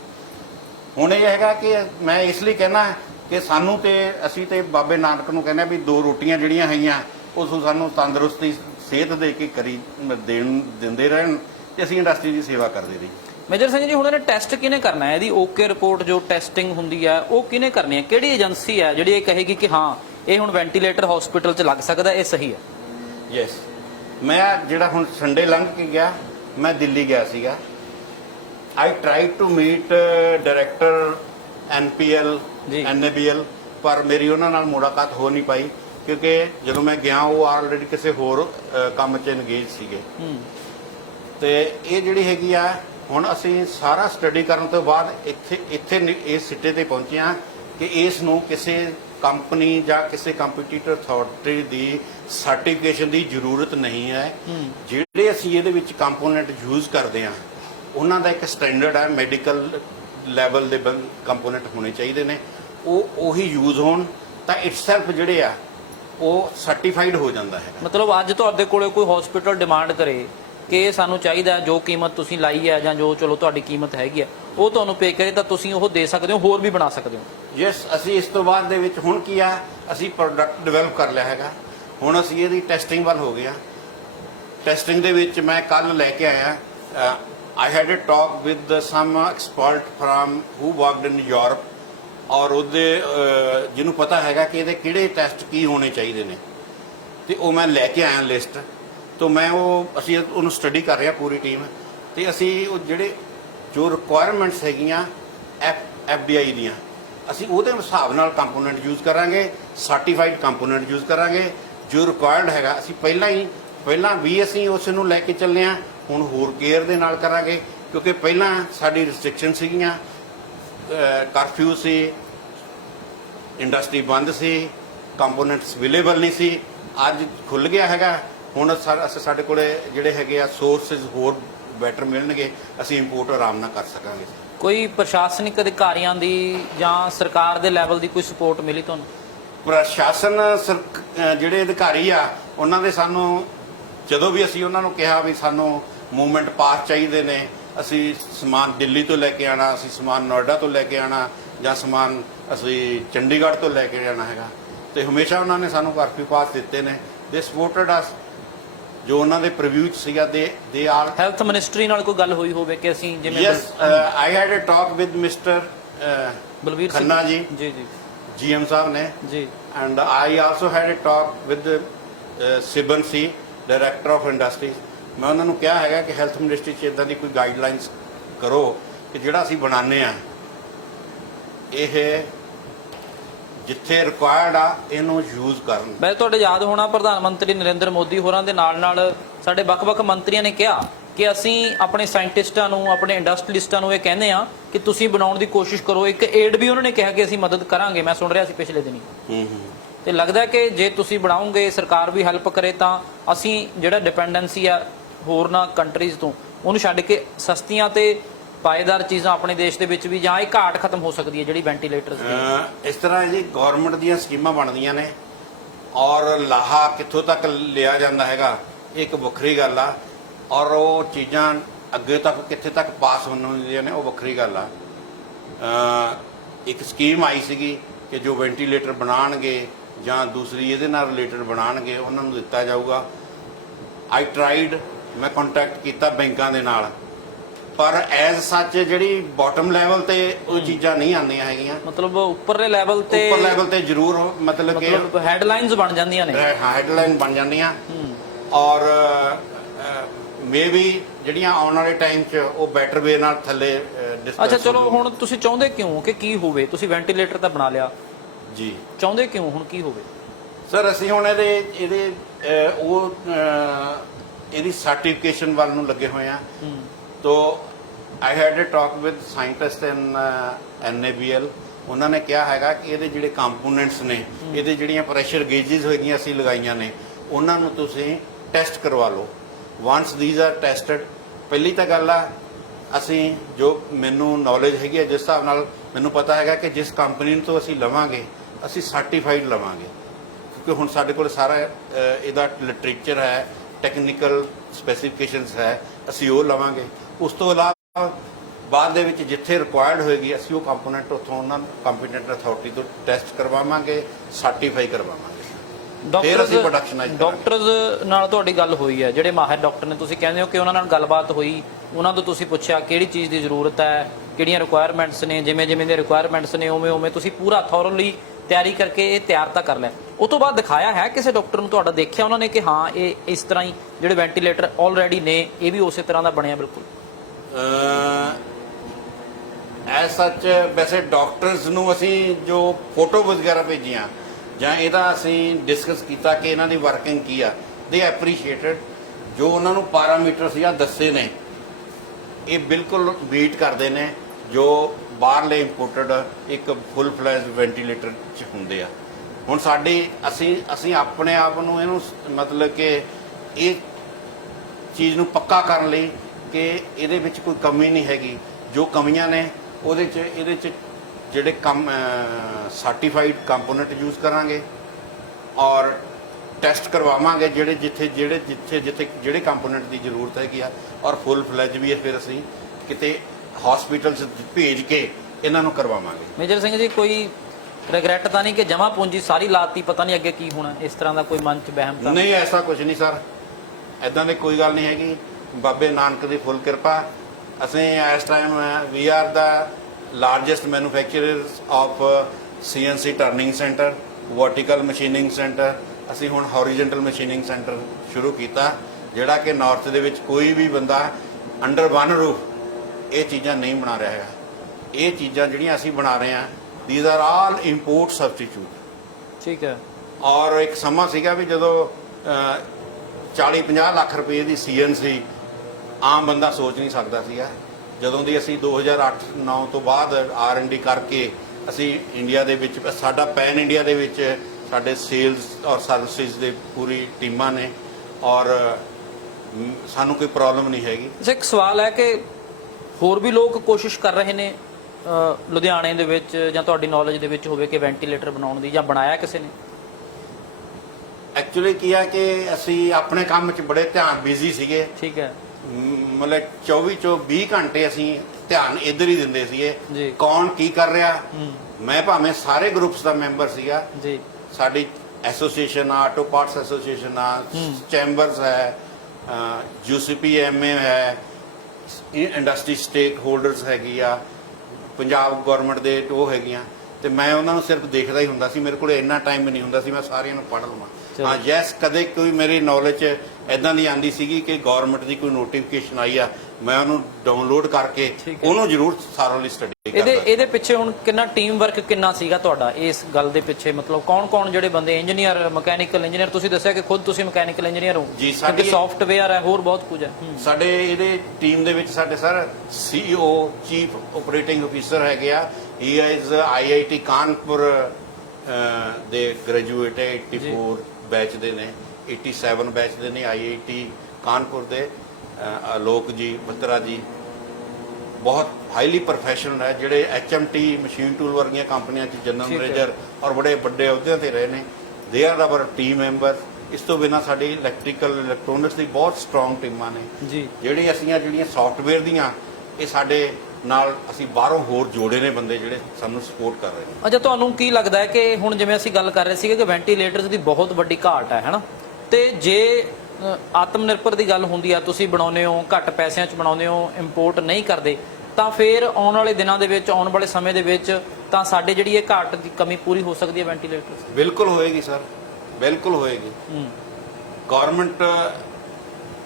ਹੁਣ ਇਹ ਹੈਗਾ ਕਿ ਮੈਂ ਇਸ ਲਈ ਕਹਿਣਾ ਕਿ ਸਾਨੂੰ ਤੇ ਅਸੀਂ ਤੇ ਬਾਬੇ ਨਾਨਕ ਨੂੰ ਕਹਿੰਦੇ ਆ ਵੀ 2 ਰੋਟੀਆਂ ਜਿਹੜੀਆਂ ਹੈਗੀਆਂ ਉਸ ਸਾਨੂੰ ਤੰਦਰੁਸਤੀ ਸਿਹਤ ਦੇ ਕੇ ਦਿੰਦੇ ਰਹਿਣ ਤੇ ਅਸੀਂ ਇੰਡਸਟਰੀ ਦੀ ਸੇਵਾ ਕਰਦੇ ਰਹੀਏ। ਮੇਜਰ ਸਿੰਘ ਜੀ, ਹੁਣ ਇਹਨੇ ਟੈਸਟ ਕਿਹਨੇ ਕਰਨਾ ਹੈ? ਇਹਦੀ ਓਕੇ ਰਿਪੋਰਟ ਜੋ ਟੈਸਟਿੰਗ ਹੁੰਦੀ ਹੈ ਉਹ ਕਿਹਨੇ ਕਰਨੀ ਹੈ? ਕਿਹੜੀ ਏਜੰਸੀ ਹੈ ਜਿਹੜੀ ਇਹ ਕਹੇਗੀ ਕਿ ਹਾਂ ਇਹ ਹੁਣ ਵੈਂਟੀਲੇਟਰ ਹਸਪੀਟਲ 'ਚ ਲੱਗ ਸਕਦਾ, ਇਹ ਸਹੀ ਹੈ? ਯੈਸ, ਮੈਂ ਜਿਹੜਾ ਹੁਣ ਸੰਡੇ ਲੰਘ ਕੇ ਗਿਆ, ਮੈਂ ਦਿੱਲੀ ਗਿਆ ਸੀਗਾ। I tried to meet director NPL ji. NABL, ਪਰ ਮੇਰੀ ਉਹਨਾਂ ਨਾਲ ਮੁਲਾਕਾਤ ਹੋ ਨਹੀਂ ਪਾਈ ਕਿਉਂਕਿ ਜਦੋਂ ਮੈਂ ਗਿਆ ਉਹ ਆਲਰੇਡੀ ਕਿਸੇ ਹੋਰ ਕੰਮ 'ਚ ਇੰਗੇਜ ਸੀਗੇ। ਤੇ ਇਹ ਜਿਹੜੀ ਹੈਗੀ ਆ, ਹੁਣ ਅਸੀਂ ਸਾਰਾ ਸਟੱਡੀ ਕਰਨ ਤੋਂ ਬਾਅਦ ਇੱਥੇ ਇਸ ਸਿੱਟੇ ਤੇ ਪਹੁੰਚੇ ਹਾਂ ਕਿ ਇਸ ਨੂੰ ਕਿਸੇ ਕੰਪਨੀ ਜਾਂ ਕਿਸੇ ਕੰਪੀਟੀਟਰ ਅਥਾਰਟੀ ਦੀ ਸਰਟੀਫਿਕੇਸ਼ਨ ਦੀ ਜ਼ਰੂਰਤ ਨਹੀਂ ਹੈ। ਜਿਹੜੇ ਅਸੀਂ ਇਹਦੇ ਵਿੱਚ ਕੰਪੋਨੈਂਟ ਯੂਜ਼ ਕਰਦੇ ਹਾਂ ਉਹਨਾਂ ਦਾ ਇੱਕ ਸਟੈਂਡਰਡ ਹੈ, ਮੈਡੀਕਲ ਲੈਵਲ ਦੇ ਕੰਪੋਨੈਂਟ ਹੋਣੇ ਚਾਹੀਦੇ ਨੇ, ਉਹ ਉਹੀ ਯੂਜ਼ ਹੋਣ ਤਾਂ ਇਟਸੈਲਫ ਜਿਹੜੇ ਆ ਉਹ ਸਰਟੀਫਾਈਡ ਹੋ ਜਾਂਦਾ ਹੈ। ਮਤਲਬ ਅੱਜ ਤੁਹਾਡੇ ਕੋਲੇ ਕੋਈ ਹਸਪੀਟਲ ਡਿਮਾਂਡ ਕਰੇ ਕਿ ਇਹ ਸਾਨੂੰ ਚਾਹੀਦਾ, ਜੋ ਕੀਮਤ ਤੁਸੀਂ ਲਾਈ ਹੈ ਜਾਂ ਜੋ ਚਲੋ ਤੁਹਾਡੀ ਕੀਮਤ ਹੈਗੀ ਹੈ ਉਹ ਤੁਹਾਨੂੰ ਪੇ ਕਰੇ, ਤਾਂ ਤੁਸੀਂ ਉਹ ਦੇ ਸਕਦੇ ਹੋ, ਹੋਰ ਵੀ ਬਣਾ ਸਕਦੇ ਹੋ? ਯੈਸ, ਅਸੀਂ ਇਸ ਤੋਂ ਬਾਅਦ ਦੇ ਵਿੱਚ ਹੁਣ ਕੀ ਆ, ਅਸੀਂ ਪ੍ਰੋਡਕਟ ਡਿਵੈਲਪ ਕਰ ਲਿਆ ਹੈਗਾ। ਹੁਣ ਅਸੀਂ ਇਹਦੀ ਟੈਸਟਿੰਗ ਵੱਲ ਹੋ ਗਏ ਆ। ਟੈਸਟਿੰਗ ਦੇ ਵਿੱਚ ਮੈਂ ਕੱਲ ਲੈ ਕੇ ਆਇਆ, I had a talk with some expert firm who worked in Europe, ਔਰ ਉਹਦੇ ਜਿਹਨੂੰ ਪਤਾ ਹੈਗਾ ਕਿ ਇਹਦੇ ਕਿਹੜੇ ਟੈਸਟ ਕੀ ਹੋਣੇ ਚਾਹੀਦੇ ਨੇ, ਤੇ ਉਹ ਮੈਂ ਲੈ ਕੇ ਆਇਆ ਲਿਸਟ। ਤੋਂ ਮੈਂ ਅਸੀਂ ਉਹਨੂੰ ਸਟੱਡੀ ਕਰ ਰਹੇ ਹਾਂ ਪੂਰੀ ਟੀਮ, ਤੇ ਅਸੀਂ ਉਹ ਜਿਹੜੇ ਜੋ ਰਿਕੁਆਇਰਮੈਂਟਸ ਹੈਗੀਆਂ FDI ਦੀਆਂ, ਅਸੀਂ ਉਹਦੇ ਹਿਸਾਬ ਨਾਲ ਕੰਪੋਨੈਂਟ ਯੂਜ਼ ਕਰਾਂਗੇ, ਸਰਟੀਫਾਈਡ ਕੰਪੋਨੈਂਟ ਯੂਜ਼ ਕਰਾਂਗੇ। ਜੋ ਰਿਕੁਆਇਰਡ ਹੈਗਾ ਅਸੀਂ ਪਹਿਲਾਂ ਵੀ ਅਸੀਂ ਉਸ ਨੂੰ ਲੈ ਕੇ ਚੱਲੇ ਹਾਂ, ਹੁਣ ਹੋਰ ਕੇਅਰ ਦੇ ਨਾਲ ਕਰਾਂਗੇ ਕਿਉਂਕਿ ਪਹਿਲਾਂ ਸਾਡੀ ਰਿਸਟ੍ਰਿਕਸ਼ਨ ਸੀਗੀਆਂ, ਕਰਫਿਊ ਸੀ, ਇੰਡਸਟਰੀ ਬੰਦ ਸੀ, ਕੰਪੋਨੈਂਟਸ ਅਵੇਲੇਬਲ ਨਹੀਂ ਸੀ। ਅੱਜ ਖੁੱਲ ਗਿਆ ਹੈਗਾ, ਹੁਣ ਸਾਡੇ ਕੋਲੇ ਜਿਹੜੇ ਹੈਗੇ ਆ ਸੋਰਸਿਸ ਹੋਰ ਬੈਟਰ ਮਿਲਣਗੇ, ਅਸੀਂ ਇੰਪੋਰਟ ਆਰਾਮ ਨਾਲ ਕਰ ਸਕਾਂਗੇ। ਕੋਈ ਪ੍ਰਸ਼ਾਸਨਿਕ ਅਧਿਕਾਰੀਆਂ ਦੀ ਜਾਂ ਸਰਕਾਰ ਦੇ ਲੈਵਲ ਦੀ ਕੋਈ ਸਪੋਰਟ ਮਿਲੀ ਤੁਹਾਨੂੰ? ਪ੍ਰਸ਼ਾਸਨ ਜਿਹੜੇ ਅਧਿਕਾਰੀ ਆ ਉਹਨਾਂ ਦੇ ਸਾਨੂੰ ਜਦੋਂ ਵੀ ਅਸੀਂ ਉਹਨਾਂ ਨੂੰ ਕਿਹਾ ਵੀ ਸਾਨੂੰ ਮੂਵਮੈਂਟ ਪਾਸ ਚਾਹੀਦੇ ਨੇ, ਅਸੀਂ ਸਮਾਨ ਦਿੱਲੀ ਤੋਂ ਲੈ ਕੇ ਆਣਾ, ਅਸੀਂ ਸਮਾਨ ਨੋਇਡਾ ਤੋਂ ਲੈ ਕੇ ਆਣਾ, ਜਾਂ ਸਮਾਨ ਅਸੀਂ ਚੰਡੀਗੜ੍ਹ ਤੋਂ ਲੈ ਕੇ ਆਣਾ ਹੈਗਾ, ਤੇ ਹਮੇਸ਼ਾ ਉਹਨਾਂ ਨੇ ਸਾਨੂੰ ਕਰਫਿਊ ਪਾਸ ਦਿੱਤੇ ਨੇ। ਦੇ ਸਪੋਰਟਡ ਅਸ, ਜੋ ਉਹਨਾਂ ਦੇ ਪ੍ਰੀਵਿਊ ਚ ਸੀਗਾ। ਦੇ ਆਰ ਹੈਲਥ ਮਿਨਿਸਟਰੀ ਨਾਲ ਕੋਈ ਗੱਲ ਹੋਈ ਹੋਵੇ ਕਿ ਅਸੀਂ ਜਿਵੇਂ yes, I had a talk with mister Balvir Singh Khanna ji, ji GM ਸਾਹਿਬ ਨੇ, ਜੀ, and I also had a talk with the Siban C, Director of Industries. ਮੈਂ ਉਹਨਾਂ ਨੂੰ ਕਿਹਾ ਹੈਗਾ ਕਿ ਹੈਲਥ ਮਿਨਿਸਟਰੀ 'ਚ ਇਦਾਂ ਦੀ ਕੋਈ ਗਾਈਡਲਾਈਨਸ ਕਰੋ ਕਿ ਜਿਹੜਾ ਅਸੀਂ ਬਣਾਉਂਦੇ ਆ ਇਹ ਜਿੱਥੇ ਰਿਕੁਆਇਰਡ ਆ ਇਹਨੂੰ ਯੂਜ਼ ਕਰਨ। ਮੈਂ ਤੁਹਾਡੇ ਯਾਦ ਹੋਣਾ ਪ੍ਰਧਾਨ ਮੰਤਰੀ ਨਰਿੰਦਰ ਮੋਦੀ ਹੋਰਾਂ ਦੇ ਨਾਲ ਸਾਡੇ ਵੱਖ-ਵੱਖ ਮੰਤਰੀਆਂ ਨੇ ਕਿਹਾ ਕਿ ਅਸੀਂ ਆਪਣੇ ਸਾਇੰਟਿਸਟਾਂ ਨੂੰ, ਆਪਣੇ ਇੰਡਸਟਰੀਲਿਸਟਾਂ ਨੂੰ ਇਹ ਕਹਿੰਦੇ ਆ ਕਿ ਤੁਸੀਂ ਬਣਾਉਣ ਦੀ ਕੋਸ਼ਿਸ਼ ਕਰੋ। ਇੱਕ ਏਡ ਵੀ ਉਹਨਾਂ ਨੇ ਕਿਹਾ ਕਿ ਅਸੀਂ ਮਦਦ ਕਰਾਂਗੇ, ਮੈਂ ਸੁਣ ਰਿਹਾ ਸੀ ਪਿਛਲੇ ਦਿਨੀ। ਤੇ ਲੱਗਦਾ ਕਿ ਜੇ ਤੁਸੀਂ ਬਣਾਓਗੇ, ਸਰਕਾਰ ਵੀ ਹੈਲਪ ਕਰੇ, ਤਾਂ ਅਸੀਂ ਜਿਹੜਾ ਡਿਪੈਂਡੈਂਸੀ ਆ ਹੋਰਨਾਂ ਕੰਟਰੀਜ਼ ਤੋਂ ਉਹਨੂੰ ਛੱਡ ਕੇ ਸਸਤੀਆਂ ਤੇ ਪਾਏਦਾਰ ਚੀਜ਼ਾਂ ਆਪਣੇ ਦੇਸ਼ ਦੇ ਵਿੱਚ ਵੀ, ਜਾਂ ਇਹ ਘਾਟ ਖਤਮ ਹੋ ਸਕਦੀ ਹੈ ਜਿਹੜੀ ਵੈਂਟੀਲੇਟਰਸ ਦੀ। ਇਸ ਤਰ੍ਹਾਂ ਜੀ ਗਵਰਨਮੈਂਟ ਦੀਆਂ ਸਕੀਮਾਂ ਬਣਦੀਆਂ ਨੇ ਔਰ ਲਾਹਾ ਕਿੱਥੋਂ ਤੱਕ ਲਿਆ ਜਾਂਦਾ ਹੈਗਾ ਇਹ ਇੱਕ ਵੱਖਰੀ ਗੱਲ ਆ, ਔਰ ਉਹ ਚੀਜ਼ਾਂ ਅੱਗੇ ਤੱਕ ਕਿੱਥੇ ਤੱਕ ਪਾਸ ਹੁੰਦੀਆਂ ਨੇ ਉਹ ਵੱਖਰੀ ਗੱਲ ਆ। ਇੱਕ ਸਕੀਮ ਆਈ ਸੀਗੀ ਕਿ ਜੋ ਵੈਂਟੀਲੇਟਰ ਬਣਾਉਣਗੇ ਜਾਂ ਦੂਸਰੀ ਇਹਦੇ ਨਾਲ ਰਿਲੇਟਡ ਬਣਾਉਣਗੇ ਉਹਨਾਂ ਨੂੰ ਦਿੱਤਾ ਜਾਊਗਾ। ਆਈ ਟਰਾਈਡ, ਮੈਂ ਕੰਟੈਕਟ ਕੀਤਾ ਬੈਂਕਾਂ ਦੇ ਨਾਲ, ਪਰ ਐਜ਼ ਸੱਚ ਜਿਹੜੀ ਬਾਟਮ ਲੈਵਲ ਤੇ ਉਹ ਚੀਜ਼ਾਂ ਨਹੀਂ ਆਉਂਦੀਆਂ ਹੈਗੀਆਂ। ਮਤਲਬ ਉੱਪਰਲੇ ਲੈਵਲ ਤੇ ਜ਼ਰੂਰ ਮਤਲਬ ਕਿ ਹੈਡਲਾਈਨਸ ਬਣ ਜਾਂਦੀਆਂ ਨੇ। ਹਾਂ, ਹੈਡਲਾਈਨ ਬਣ ਜਾਂਦੀਆਂ ਔਰ ਮੇ ਵੀ ਜਿਹੜੀਆਂ ਆਉਣ ਵਾਲੇ ਟਾਈਮ 'ਚ ਉਹ ਬੈਟਰ ਵੇ ਨਾਲ ਥੱਲੇ ਡਿਸਕਸ। ਅੱਛਾ ਚਲੋ, ਹੁਣ ਤੁਸੀਂ ਚਾਹੁੰਦੇ ਕਿਉਂ ਕਿ ਕੀ ਹੋਵੇ? ਤੁਸੀਂ ਵੈਂਟੀਲੇਟਰ ਤਾਂ ਬਣਾ ਲਿਆ ਜੀ, ਚਾਹੁੰਦੇ ਚਾਹੁੰਦੇ ਕਿਉਂ ਹੁਣ ਕੀ ਹੋਵੇ? ਸਰ ਅਸੀਂ ਹੁਣ ਇਹਦੀ ਸਰਟੀਫਿਕੇਸ਼ਨ ਵੱਲ ਨੂੰ ਲੱਗੇ ਹੋਏ ਆ। ਤੋ I had a talk with scientist in NABL। ਉਹਨਾਂ ਨੇ ਕਿਹਾ ਹੈਗਾ ਕਿ ਇਹਦੇ ਜਿਹੜੇ ਕੰਪੋਨੈਂਟਸ ਨੇ, ਇਹਦੇ ਜਿਹੜੀਆਂ ਪ੍ਰੈਸ਼ਰ ਗੇਜਸ ਹੋਈਆਂ ਅਸੀਂ ਲਗਾਈਆਂ ਨੇ, ਉਹਨਾਂ ਨੂੰ ਤੁਸੀਂ ਟੈਸਟ ਕਰਵਾ ਲਓ। ਵਾਂਸ ਥੀਸ ਆਰ ਟੈਸਟਡ, ਪਹਿਲੀ ਤਾਂ ਗੱਲ ਆ, ਅਸੀਂ ਜੋ ਮੈਨੂੰ ਨੌਲੇਜ ਹੈਗੀ ਹੈ, ਜਿਸ ਹਿਸਾਬ ਨਾਲ ਮੈਨੂੰ ਪਤਾ ਹੈਗਾ ਕਿ ਜਿਸ ਕੰਪਨੀ ਤੋਂ ਅਸੀਂ ਲਵਾਂਗੇ ਅਸੀਂ ਸਰਟੀਫਾਈਡ ਲਵਾਂਗੇ, ਕਿਉਂਕਿ ਹੁਣ ਸਾਡੇ ਕੋਲ ਸਾਰਾ ਇਹਦਾ ਲਿਟਰੇਚਰ ਹੈ, ਟੈਕਨੀਕਲ ਸਪੈਸੀਫਿਕੇਸ਼ਨਸ ਹੈ, ਅਸੀਂ ਉਹ ਲਵਾਂਗੇ। ਉਸ ਤੋਂ ਇਲਾਵਾ ਬਾਅਦ ਦੇ ਵਿੱਚ ਜਿੱਥੇ ਰਿਕੁਆਇਰਡ ਹੋਏਗੀ ਅਸੀਂ ਉਹ ਕੰਪੋਨੈਂਟ ਉੱਥੋਂ ਉਹਨਾਂ ਕੰਪੀਟੈਂਟ ਅਥਾਰਟੀ ਤੋਂ ਟੈਸਟ ਕਰਵਾਵਾਂਗੇ, ਸਰਟੀਫਾਈ ਕਰਵਾਵਾਂਗੇ, ਫਿਰ ਅਸੀਂ ਪ੍ਰੋਡਕਸ਼ਨਾਈਜ਼ ਕਰਾਂਗੇ। ਡਾਕਟਰਸ ਨਾਲ ਤੁਹਾਡੀ ਗੱਲ ਹੋਈ ਹੈ, ਜਿਹੜੇ ਮਾਹਿਰ ਡਾਕਟਰ ਨੇ, ਤੁਸੀਂ ਕਹਿੰਦੇ ਹੋ ਕਿ ਉਹਨਾਂ ਨਾਲ ਗੱਲਬਾਤ ਹੋਈ, ਉਹਨਾਂ ਤੋਂ ਤੁਸੀਂ ਪੁੱਛਿਆ ਕਿਹੜੀ ਚੀਜ਼ ਦੀ ਜ਼ਰੂਰਤ ਹੈ, ਕਿਹੜੀਆਂ ਰਿਕੁਆਇਰਮੈਂਟਸ ਨੇ, ਜਿਵੇਂ ਦੇ ਰਿਕੁਆਇਰਮੈਂਟਸ ਨੇ ਉਵੇਂ ਤੁਸੀਂ ਪੂਰਾ ਥੋਰਲੀ ਤਿਆਰੀ ਕਰਕੇ ਇਹ ਤਿਆਰ ਤਾਂ ਕਰ ਲਿਆ। ਉਸ ਤੋਂ ਬਾਅਦ ਦਿਖਾਇਆ ਹੈ ਕਿਸੇ ਡਾਕਟਰ ਨੂੰ, ਤੁਹਾਡਾ ਦੇਖਿਆ ਉਹਨਾਂ ਨੇ ਕਿ ਹਾਂ ਇਹ ਇਸ ਤਰ੍ਹਾਂ ਹੀ ਜਿਹੜੇ ਵੈਂਟੀਲੇਟਰ ਆਲਰੇਡੀ ਨੇ ਇਹ ਵੀ ਉਸੇ ਤਰ੍ਹਾਂ ਦਾ ਬਣਿਆ ਬਿਲਕੁਲ? ਐਜ਼ ਸੱਚ ਵੈਸੇ ਡਾਕਟਰਸ ਨੂੰ ਅਸੀਂ ਜੋ ਫੋਟੋ ਵਗੈਰਾ ਭੇਜੀਆਂ ਜਾਂ ਇਹਦਾ ਅਸੀਂ ਡਿਸਕਸ ਕੀਤਾ ਕਿ ਇਹਨਾਂ ਦੀ ਵਰਕਿੰਗ ਕੀ ਆ, ਦੇ ਐਪਰੀਸ਼ੀਏਟਡ। ਜੋ ਉਹਨਾਂ ਨੂੰ ਪੈਰਾਮੀਟਰ ਸੀ ਆ ਦੱਸੇ ਨੇ, ਇਹ ਬਿਲਕੁਲ ਮੀਟ ਕਰਦੇ ਨੇ ਜੋ ਬਾਹਰਲੇ ਇੰਪੋਰਟਡ ਇੱਕ ਫੁੱਲ ਫਲੈਜ ਵੈਂਟੀਲੇਟਰ 'ਚ ਹੁੰਦੇ ਆ। ਹੁਣ ਅਸੀਂ ਆਪਣੇ ਆਪ ਨੂੰ ਇਹਨੂੰ ਮਤਲਬ ਕਿ ਇਹ ਚੀਜ਼ ਨੂੰ ਪੱਕਾ ਕਰਨ ਲਈ ਕਿ ਇਹਦੇ ਵਿੱਚ ਕੋਈ ਕਮੀ ਨਹੀਂ ਹੈਗੀ। ਜੋ ਕਮੀਆਂ ਨੇ ਇਹਦੇ 'ਚ ਜਿਹੜੇ ਸਰਟੀਫਾਈਡ ਕੰਪੋਨੈਂਟ ਯੂਜ਼ ਕਰਾਂਗੇ ਔਰ ਟੈਸਟ ਕਰਵਾਵਾਂਗੇ ਜਿਹੜੇ ਕੰਪੋਨੈਂਟ ਦੀ ਜ਼ਰੂਰਤ ਹੈਗੀ ਆ, ਔਰ ਫੁੱਲ ਫਲੈਜ ਵੀ ਫਿਰ ਅਸੀਂ ਕਿਤੇ ਹਸਪੀਟਲਸ ਭੇਜ ਕੇ ਇਹਨਾਂ ਨੂੰ ਕਰਵਾਵਾਂਗੇ। ਮੇਜਰ ਸਿੰਘ ਜੀ, ਕੋਈ ਰਿਗਰੈਟ ਤਾਂ ਨਹੀਂ ਕਿ ਜਮਾ ਪੂੰਜੀ ਸਾਰੀ ਲਾਤੀ, ਪਤਾ ਨਹੀਂ ਅੱਗੇ ਕੀ ਹੋਣਾ, ਇਸ ਤਰ੍ਹਾਂ ਦਾ ਕੋਈ ਮਨ 'ਚ ਵਹਿਮ ਤਾਂ ਨਹੀਂ? ਐਸਾ ਕੁਝ ਨਹੀਂ ਸਰ, ਐਦਾਂ ਦੀ ਕੋਈ ਗੱਲ ਨਹੀਂ ਹੈਗੀ। ਬਾਬੇ ਨਾਨਕ ਦੀ ਫੁੱਲ ਕਿਰਪਾ। ਅਸੀਂ ਇਸ time we are the largest manufacturers of CNC turning centre, vertical machining centre. ਅਸੀਂ ਹੁਣ ਹੌਰੀਜ਼ੌਨਟਲ ਮਸ਼ੀਨਿੰਗ ਸੈਂਟਰ ਸ਼ੁਰੂ ਕੀਤਾ, ਜਿਹੜਾ ਕਿ ਨਾਰਥ ਦੇ ਵਿੱਚ ਕੋਈ ਵੀ ਬੰਦਾ ਅੰਡਰ ਵਨ ਰੂਫ ਇਹ ਚੀਜ਼ਾਂ ਨਹੀਂ ਬਣਾ ਰਿਹਾ ਹੈਗਾ। ਇਹ ਚੀਜ਼ਾਂ ਜਿਹੜੀਆਂ ਅਸੀਂ ਬਣਾ ਰਹੇ ਹਾਂ, these are all import substitute. ਠੀਕ ਹੈ। ਔਰ ਇੱਕ ਸਮਾਂ ਸੀਗਾ ਵੀ ਜਦੋਂ 40-50 ਲੱਖ ਰੁਪਏ ਦੀ CNC ਆਮ ਬੰਦਾ ਸੋਚ ਨਹੀਂ ਸਕਦਾ ਸੀਗਾ। ਜਦੋਂ ਦੀ ਅਸੀਂ 2008-9 ਤੋਂ ਬਾਅਦ R&D ਕਰਕੇ ਅਸੀਂ ਇੰਡੀਆ ਦੇ ਵਿੱਚ, ਸਾਡਾ ਪੈਨ ਇੰਡੀਆ ਦੇ ਵਿੱਚ ਸਾਡੇ ਸੇਲਸ ਔਰ ਸਰਵਿਸਿਜ਼ ਦੇ ਪੂਰੀ ਟੀਮਾਂ ਨੇ, ਔਰ ਸਾਨੂੰ ਕੋਈ ਪ੍ਰੋਬਲਮ ਨਹੀਂ ਹੈਗੀ। ਇੱਕ ਸਵਾਲ ਹੈ ਕਿ ਹੋਰ ਵੀ ਲੋਕ ਕੋਸ਼ਿਸ਼ ਕਰ ਰਹੇ ਨੇ ਲੁਧਿਆਣੇ ਦੇ ਵਿੱਚ ਜਾਂ ਤੁਹਾਡੀ ਨੌਲੇਜ ਦੇ ਵਿੱਚ ਹੋਵੇ ਕਿ ਵੈਂਟੀਲੇਟਰ ਬਣਾਉਣ ਦੀ, ਜਾਂ ਬਣਾਇਆ ਕਿਸੇ ਨੇ? ਐਕਚੁਅਲੀ ਕੀ ਆ ਕਿ ਅਸੀਂ ਆਪਣੇ ਕੰਮ 'ਚ ਬੜੇ ਬਿਜ਼ੀ ਸੀਗੇ। ਠੀਕ ਹੈ। ਮਤਲਬ 24 ਚੋਂ 20 ਘੰਟੇ ਅਸੀਂ ਧਿਆਨ ਇੱਧਰ ਹੀ ਦਿੰਦੇ ਸੀਗੇ, ਕੌਣ ਕੀ ਕਰ ਰਿਹਾ। ਮੈਂ ਭਾਵੇਂ ਸਾਰੇ ਗਰੁੱਪਸ ਦਾ ਮੈਂਬਰ ਸੀਗਾ ਜੀ। ਸਾਡੀ ਐਸੋਸੀਏਸ਼ਨ ਆ, ਆਟੋ ਪਾਰਟਸ ਐਸੋਸੀਏਸ਼ਨ ਆ, ਚੈਂਬਰਸ ਹੈ, UCPMA ਹੈ, ਇੰਡਸਟਰੀ ਸਟੇਕ ਹੋਲਡਰਸ ਹੈਗੀ ਆ, ਪੰਜਾਬ ਗਵਰਨਮੈਂਟ ਦੇ ਉਹ ਹੈਗੀਆਂ, ਤੇ ਮੈਂ ਉਹਨਾਂ ਨੂੰ ਸਿਰਫ ਦੇਖਦਾ ਹੀ ਹੁੰਦਾ ਸੀ। ਮੇਰੇ ਕੋਲ ਇੰਨਾ ਟਾਈਮ ਵੀ ਨਹੀਂ ਹੁੰਦਾ ਸੀ ਮੈਂ ਸਾਰਿਆਂ ਨੂੰ ਪੜ੍ਹ ਲਵਾਂ। ਹਾਂ, ਯੈਸ, ਕਦੇ ਕੋਈ ਮੇਰੀ ਨੌਲੇਜ 'ਚ ਇਦਾਂ ਦੀ ਆਂਦੀ ਸੀਗੀ ਕਿ ਗਵਰਨਮੈਂਟ ਦੀ ਕੋਈ ਨੋਟੀਫਿਕੇਸ਼ਨ ਆਈ ਆ, ਮੈਂ ਉਹਨੂੰ ਡਾਊਨਲੋਡ ਕਰਕੇ ਉਹਨੂੰ ਜ਼ਰੂਰ ਸਾਰੋਲੀ ਸਟੱਡੀ ਕਰਦਾ। ਇਹਦੇ ਪਿੱਛੇ ਹੁਣ ਕਿੰਨਾ ਟੀਮ ਵਰਕ ਕਿੰਨਾ ਸੀਗਾ ਤੁਹਾਡਾ ਇਸ ਗੱਲ ਦੇ ਪਿੱਛੇ? ਮਤਲਬ ਕੌਣ ਜਿਹੜੇ ਬੰਦੇ, ਇੰਜੀਨੀਅਰ, ਮਕੈਨੀਕਲ ਇੰਜੀਨੀਅਰ, ਤੁਸੀਂ ਦੱਸਿਆ ਕਿ ਖੁਦ ਤੁਸੀਂ ਮਕੈਨੀਕਲ ਇੰਜੀਨੀਅਰ ਹੋ ਜੀ, ਸਾਡੇ ਸੌਫਟਵੇਅਰ ਹੈ, ਹੋਰ ਬਹੁਤ ਕੁਝ ਹੈ। ਸਾਡੇ ਇਹਦੇ ਟੀਮ ਦੇ ਵਿੱਚ ਸਾਡੇ sir CEO chief operating officer ਹੈਗੇ ਆ। ਹੀ ਇਜ਼ IIT ਕਾਨਪੁਰ ਦੇ ਗ੍ਰੈਜੂਏਟ ਹੈ, 84 ਬੈਚ ਦੇ ਨੇ, 87 ਬੈਚ ਦੇ ਨੇ IIT ਕਾਨਪੁਰ ਦੇ। ਆਲੋਕ ਜੀ, ਬੱਤਰਾ ਜੀ ਬਹੁਤ ਹਾਈਲੀ ਪ੍ਰੋਫੈਸ਼ਨਲ ਹੈ, ਜਿਹੜੇ HMT ਮਸ਼ੀਨ ਟੂਲ ਵਰਗੀਆਂ ਕੰਪਨੀਆਂ 'ਚ ਜਨਰਲ ਮੈਨੇਜਰ ਔਰ ਬੜੇ ਵੱਡੇ ਅਹੁਦਿਆਂ ਤੇ ਰਹੇ ਨੇ। They are hour team member. ਇਸ ਤੋਂ ਬਿਨਾਂ ਸਾਡੀ ਇਲੈਕਟ੍ਰੋਨਿਕਸ ਦੀ ਬਹੁਤ ਸਟਰੋਂਗ ਟੀਮਾਂ ਨੇ ਜੀ। ਜਿਹੜੀਆਂ ਸੌਫਟਵੇਅਰ ਦੀਆਂ, ਇਹ ਸਾਡੇ ਨਾਲ ਅਸੀਂ ਬਾਹਰੋਂ ਹੋਰ ਜੋੜੇ ਨੇ ਬੰਦੇ ਜਿਹੜੇ ਸਾਨੂੰ ਸਪੋਰਟ ਕਰ ਰਹੇ ਨੇ। ਅੱਛਾ, ਤੁਹਾਨੂੰ ਕੀ ਲੱਗਦਾ ਹੈ ਕਿ ਹੁਣ ਜਿਵੇਂ ਅਸੀਂ ਗੱਲ ਕਰ ਰਹੇ ਸੀਗੇ ਕਿ ਵੈਂਟੀਲੇਟਰਸ ਦੀ ਬਹੁਤ ਵੱਡੀ ਘਾਟ ਹੈ ਹਨਾ, ਤੇ ਜੇ ਆਤਮ ਨਿਰਭਰ ਦੀ ਗੱਲ ਹੁੰਦੀ ਆ, ਤੁਸੀਂ ਬਣਾਉਂਦੇ ਹੋ ਘੱਟ ਪੈਸਿਆਂ 'ਚ ਬਣਾਉਂਦੇ ਹੋ, ਇੰਪੋਰਟ ਨਹੀਂ ਕਰਦੇ, ਤਾਂ ਫਿਰ ਆਉਣ ਵਾਲੇ ਦਿਨਾਂ ਦੇ ਵਿੱਚ, ਆਉਣ ਵਾਲੇ ਸਮੇਂ ਦੇ ਵਿੱਚ ਤਾਂ ਸਾਡੇ ਜਿਹੜੀ ਇਹ ਘਾਟ ਦੀ ਕਮੀ ਪੂਰੀ ਹੋ ਸਕਦੀ ਹੈ ਵੈਂਟੀਲੇਟਰਸ ਦੀ? ਬਿਲਕੁਲ ਹੋਏਗੀ ਸਰ, ਬਿਲਕੁਲ ਹੋਏਗੀ। ਗਵਰਨਮੈਂਟ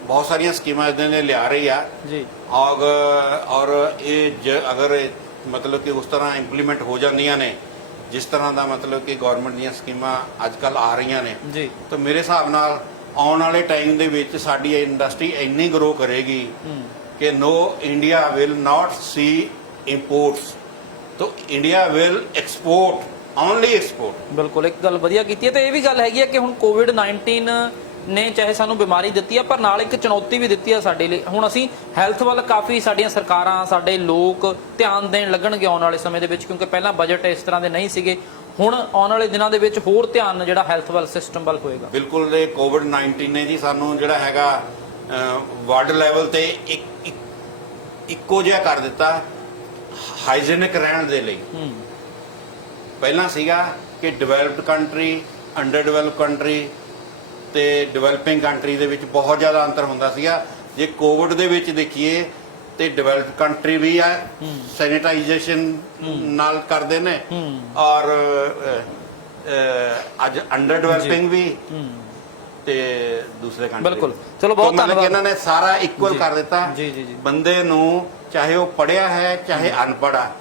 ਬਹੁਤ ਸਾਰੀਆਂ ਸਕੀਮਾਂ ਇਦਾਂ ਦੀਆਂ ਲਿਆ ਰਹੀ ਆ ਜੀ, ਔਰ ਇਹ ਅਗਰ ਮਤਲਬ ਕਿ ਉਸ ਤਰ੍ਹਾਂ ਇੰਪਲੀਮੈਂਟ ਹੋ ਜਾਂਦੀਆਂ ਨੇ ਜਿਸ ਤਰ੍ਹਾਂ ਦਾ ਮਤਲਬ ਕਿ ਗਵਰਨਮੈਂਟ ਦੀਆਂ ਸਕੀਮਾਂ ਅੱਜ ਕੱਲ ਆ ਰਹੀਆਂ ਨੇ ਜੀ, ਤਾਂ ਮੇਰੇ ਹਿਸਾਬ ਨਾਲ ਆਉਣ ਵਾਲੇ ਟਾਈਮ ਦੇ ਵਿੱਚ ਸਾਡੀ ਇੰਡਸਟਰੀ ਇੰਨੀ ਗਰੋ ਕਰੇਗੀ ਕਿ ਇੰਡੀਆ ਵਿਲ ਨਾਟ ਸੀ ਇੰਪੋਰਟਸ, ਤਾਂ India will export, only export. ਬਿਲਕੁਲ, ਇੱਕ ਗੱਲ ਵਧੀਆ ਕੀਤੀ ਹੈ। ਤੇ ਇਹ ਵੀ ਗੱਲ ਹੈਗੀ ਹੈ ਕਿ ਹੁਣ ਕੋਵਿਡ-19 ਨੇ ਚਾਹੇ ਸਾਨੂੰ ਬਿਮਾਰੀ ਦਿੱਤੀ ਆ, ਪਰ ਨਾਲ ਇੱਕ ਚੁਣੌਤੀ ਵੀ ਦਿੱਤੀ ਆ ਸਾਡੇ ਲਈ। ਹੁਣ ਅਸੀਂ ਹੈਲਥ ਵੱਲ ਕਾਫੀ, ਸਾਡੀਆਂ ਸਰਕਾਰਾਂ, ਸਾਡੇ ਲੋਕ ਧਿਆਨ ਦੇਣ ਲੱਗਣਗੇ ਆਉਣ ਵਾਲੇ ਸਮੇਂ ਦੇ ਵਿੱਚ, ਕਿਉਂਕਿ ਪਹਿਲਾਂ ਬਜਟ ਇਸ ਤਰ੍ਹਾਂ ਦੇ ਨਹੀਂ ਸੀਗੇ। ਹੁਣ ਆਉਣ ਵਾਲੇ ਦਿਨਾਂ ਦੇ ਵਿੱਚ ਹੋਰ ਧਿਆਨ ਜਿਹੜਾ ਹੈਲਥ ਵੱਲ, ਸਿਸਟਮ ਵੱਲ ਹੋਏਗਾ। ਬਿਲਕੁਲ, ਇਹ ਕੋਵਿਡ-19 ਨੇ ਜੀ ਸਾਨੂੰ ਜਿਹੜਾ ਹੈਗਾ ਵਰਲਡ ਲੈਵਲ ਤੇ ਇੱਕੋ ਜਿਹਾ ਕਰ ਦਿੱਤਾ ਹਾਈਜੀਨਿਕ ਰਹਿਣ ਦੇ ਲਈ। ਪਹਿਲਾਂ ਸੀਗਾ ਕਿ developed country, under developed country ਤੇ ਡਿਵੈਲਪਿੰਗ ਕੰਟਰੀ ਦੇ ਵਿੱਚ ਬਹੁਤ ਜ਼ਿਆਦਾ ਅੰਤਰ ਹੁੰਦਾ ਸੀਗਾ। ਜੇ ਕੋਵਿਡ ਦੇ ਵਿੱਚ ਦੇਖੀਏ ਤੇ ਡਿਵੈਲਪਡ ਕੰਟਰੀ ਵੀ ਆ ਸੈਨੀਟਾਈਜੇਸ਼ਨ ਨਾਲ ਕਰਦੇ ਨੇ, ਔਰ ਅੱਜ ਅੰਡਰ ਡਿਵੈਲਪਿੰਗ ਵੀ ਤੇ ਦੂਸਰੇ ਕੰਟਰੀ। ਬਿਲਕੁਲ, ਚਲੋ ਬਹੁਤ ਧੰਨਵਾਦ। ਇਹਨਾਂ ਨੇ ਸਾਰਾ ਇਕੁਅਲ ਕਰ ਦਿੱਤਾ। ਜੀ ਜੀ ਜੀ, ਬੰਦੇ ਨੂੰ ਚਾਹੇ ਉਹ ਪੜਿਆ ਹੈ ਚਾਹੇ ਅਨਪੜ੍ਹ ਆ,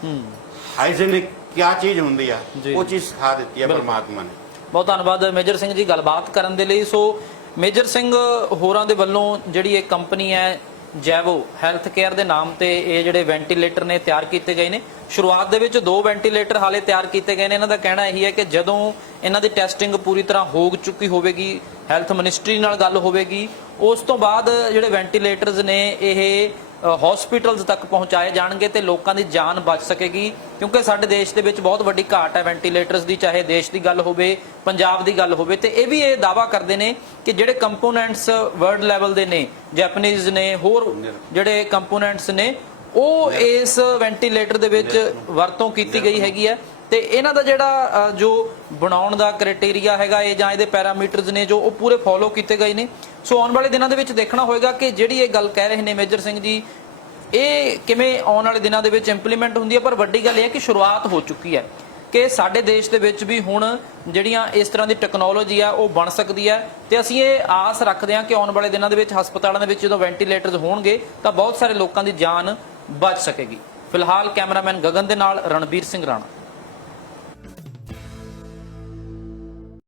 ਹਾਈਜੀਨਿਕ ਕੀ ਚੀਜ਼ ਹੁੰਦੀ ਆ ਉਹ ਚੀਜ਼ ਸਿਖਾ ਦਿੱਤੀ ਹੈ ਪਰਮਾਤਮਾ ਨੇ। ਬਹੁਤ ਧੰਨਵਾਦ ਮੇਜਰ ਸਿੰਘ ਜੀ ਗੱਲਬਾਤ ਕਰਨ ਦੇ ਲਈ। ਸੋ ਮੇਜਰ ਸਿੰਘ ਹੋਰਾਂ ਦੇ ਵੱਲੋਂ ਜਿਹੜੀ ਇਹ ਕੰਪਨੀ ਹੈ ਜੈਵੋ ਹੈਲਥ ਕੇਅਰ ਦੇ ਨਾਮ ਤੇ ਇਹ ਜਿਹੜੇ ਵੈਂਟੀਲੇਟਰ ਨੇ ਤਿਆਰ ਕੀਤੇ ਗਏ ਨੇ। ਸ਼ੁਰੂਆਤ ਦੇ ਵਿੱਚ 2 ਵੈਂਟੀਲੇਟਰ ਹਾਲੇ ਤਿਆਰ ਕੀਤੇ ਗਏ ਨੇ। ਇਹਨਾਂ ਦਾ ਕਹਿਣਾ ਇਹੀ ਹੈ ਕਿ ਜਦੋਂ ਇਹਨਾਂ ਦੀ ਟੈਸਟਿੰਗ ਪੂਰੀ ਤਰ੍ਹਾਂ ਹੋ ਚੁੱਕੀ ਹੋਵੇਗੀ, ਹੈਲਥ ਮਿਨਿਸਟਰੀ ਨਾਲ ਗੱਲ ਹੋਵੇਗੀ, ਉਸ ਤੋਂ ਬਾਅਦ ਜਿਹੜੇ ਵੈਂਟੀਲੇਟਰਸ ਨੇ ਇਹ ਹਸਪੀਟਲਸ ਤੱਕ ਪਹੁੰਚਾਏ ਜਾਣਗੇ ਤੇ ਲੋਕਾਂ ਦੀ ਜਾਨ ਬਚ ਸਕੇਗੀ। ਕਿਉਂਕਿ ਸਾਡੇ ਦੇਸ਼ ਦੇ ਵਿੱਚ ਬਹੁਤ ਵੱਡੀ ਘਾਟ ਹੈ ਵੈਂਟੀਲੇਟਰਸ ਦੀ, ਚਾਹੇ ਦੇਸ਼ ਦੀ ਗੱਲ ਹੋਵੇ, ਪੰਜਾਬ ਦੀ ਗੱਲ ਹੋਵੇ। ਤੇ ਇਹ ਦਾਅਵਾ ਕਰਦੇ ਨੇ ਕਿ ਜਿਹੜੇ ਕੰਪੋਨੈਂਟਸ ਵਰਲਡ ਲੈਵਲ ਦੇ ਨੇ, ਜੈਪਨੀਜ਼ ਨੇ, ਹੋਰ ਜਿਹੜੇ ਕੰਪੋਨੈਂਟਸ ਨੇ, ਉਹ ਇਸ ਵੈਂਟੀਲੇਟਰ ਦੇ ਵਿੱਚ ਵਰਤੋਂ ਕੀਤੀ ਗਈ ਹੈਗੀ ਹੈ। ਤੇ ਇਹਨਾਂ ਦਾ ਜਿਹੜਾ ਜੋ ਬਣਾਉਣ ਦਾ ਕ੍ਰਾਈਟੇਰੀਆ ਹੈਗਾ ਇਹ ਜਾਂ ਇਹਦੇ ਪੈਰਾਮੀਟਰਸ ਨੇ ਜੋ ਉਹ ਪੂਰੇ ਫੋਲੋ ਕੀਤੇ ਗਏ ਨੇ। ਸੋ ਆਉਣ ਵਾਲੇ ਦਿਨਾਂ ਦੇ ਵਿੱਚ ਦੇਖਣਾ ਹੋਏਗਾ ਕਿ ਜਿਹੜੀ ਇਹ ਗੱਲ ਕਹਿ ਰਹੇ ਨੇ ਮੇਜਰ ਸਿੰਘ ਜੀ, ਇਹ ਕਿਵੇਂ ਆਉਣ ਵਾਲੇ ਦਿਨਾਂ ਦੇ ਵਿੱਚ ਇੰਪਲੀਮੈਂਟ ਹੁੰਦੀ ਹੈ। ਪਰ ਵੱਡੀ ਗੱਲ ਇਹ ਹੈ ਕਿ ਸ਼ੁਰੂਆਤ ਹੋ ਚੁੱਕੀ ਹੈ ਕਿ ਸਾਡੇ ਦੇਸ਼ ਦੇ ਵਿੱਚ ਵੀ ਹੁਣ ਜਿਹੜੀਆਂ ਇਸ ਤਰ੍ਹਾਂ ਦੀ ਟੈਕਨੋਲੋਜੀ ਆ ਉਹ ਬਣ ਸਕਦੀ ਹੈ। ਤੇ ਅਸੀਂ ਇਹ ਆਸ ਰੱਖਦੇ ਹਾਂ ਕਿ ਆਉਣ ਵਾਲੇ ਦਿਨਾਂ ਦੇ ਵਿੱਚ ਹਸਪਤਾਲਾਂ ਦੇ ਵਿੱਚ ਜਦੋਂ ਵੈਂਟੀਲੇਟਰਸ ਹੋਣਗੇ ਤਾਂ ਬਹੁਤ ਸਾਰੇ ਲੋਕਾਂ ਦੀ ਜਾਨ ਬਚ ਸਕੇਗੀ। ਫਿਲਹਾਲ ਕੈਮਰਾਮੈਨ ਗਗਨ ਦੇ ਨਾਲ ਰਣਬੀਰ ਸਿੰਘ ਰਾਣਾ।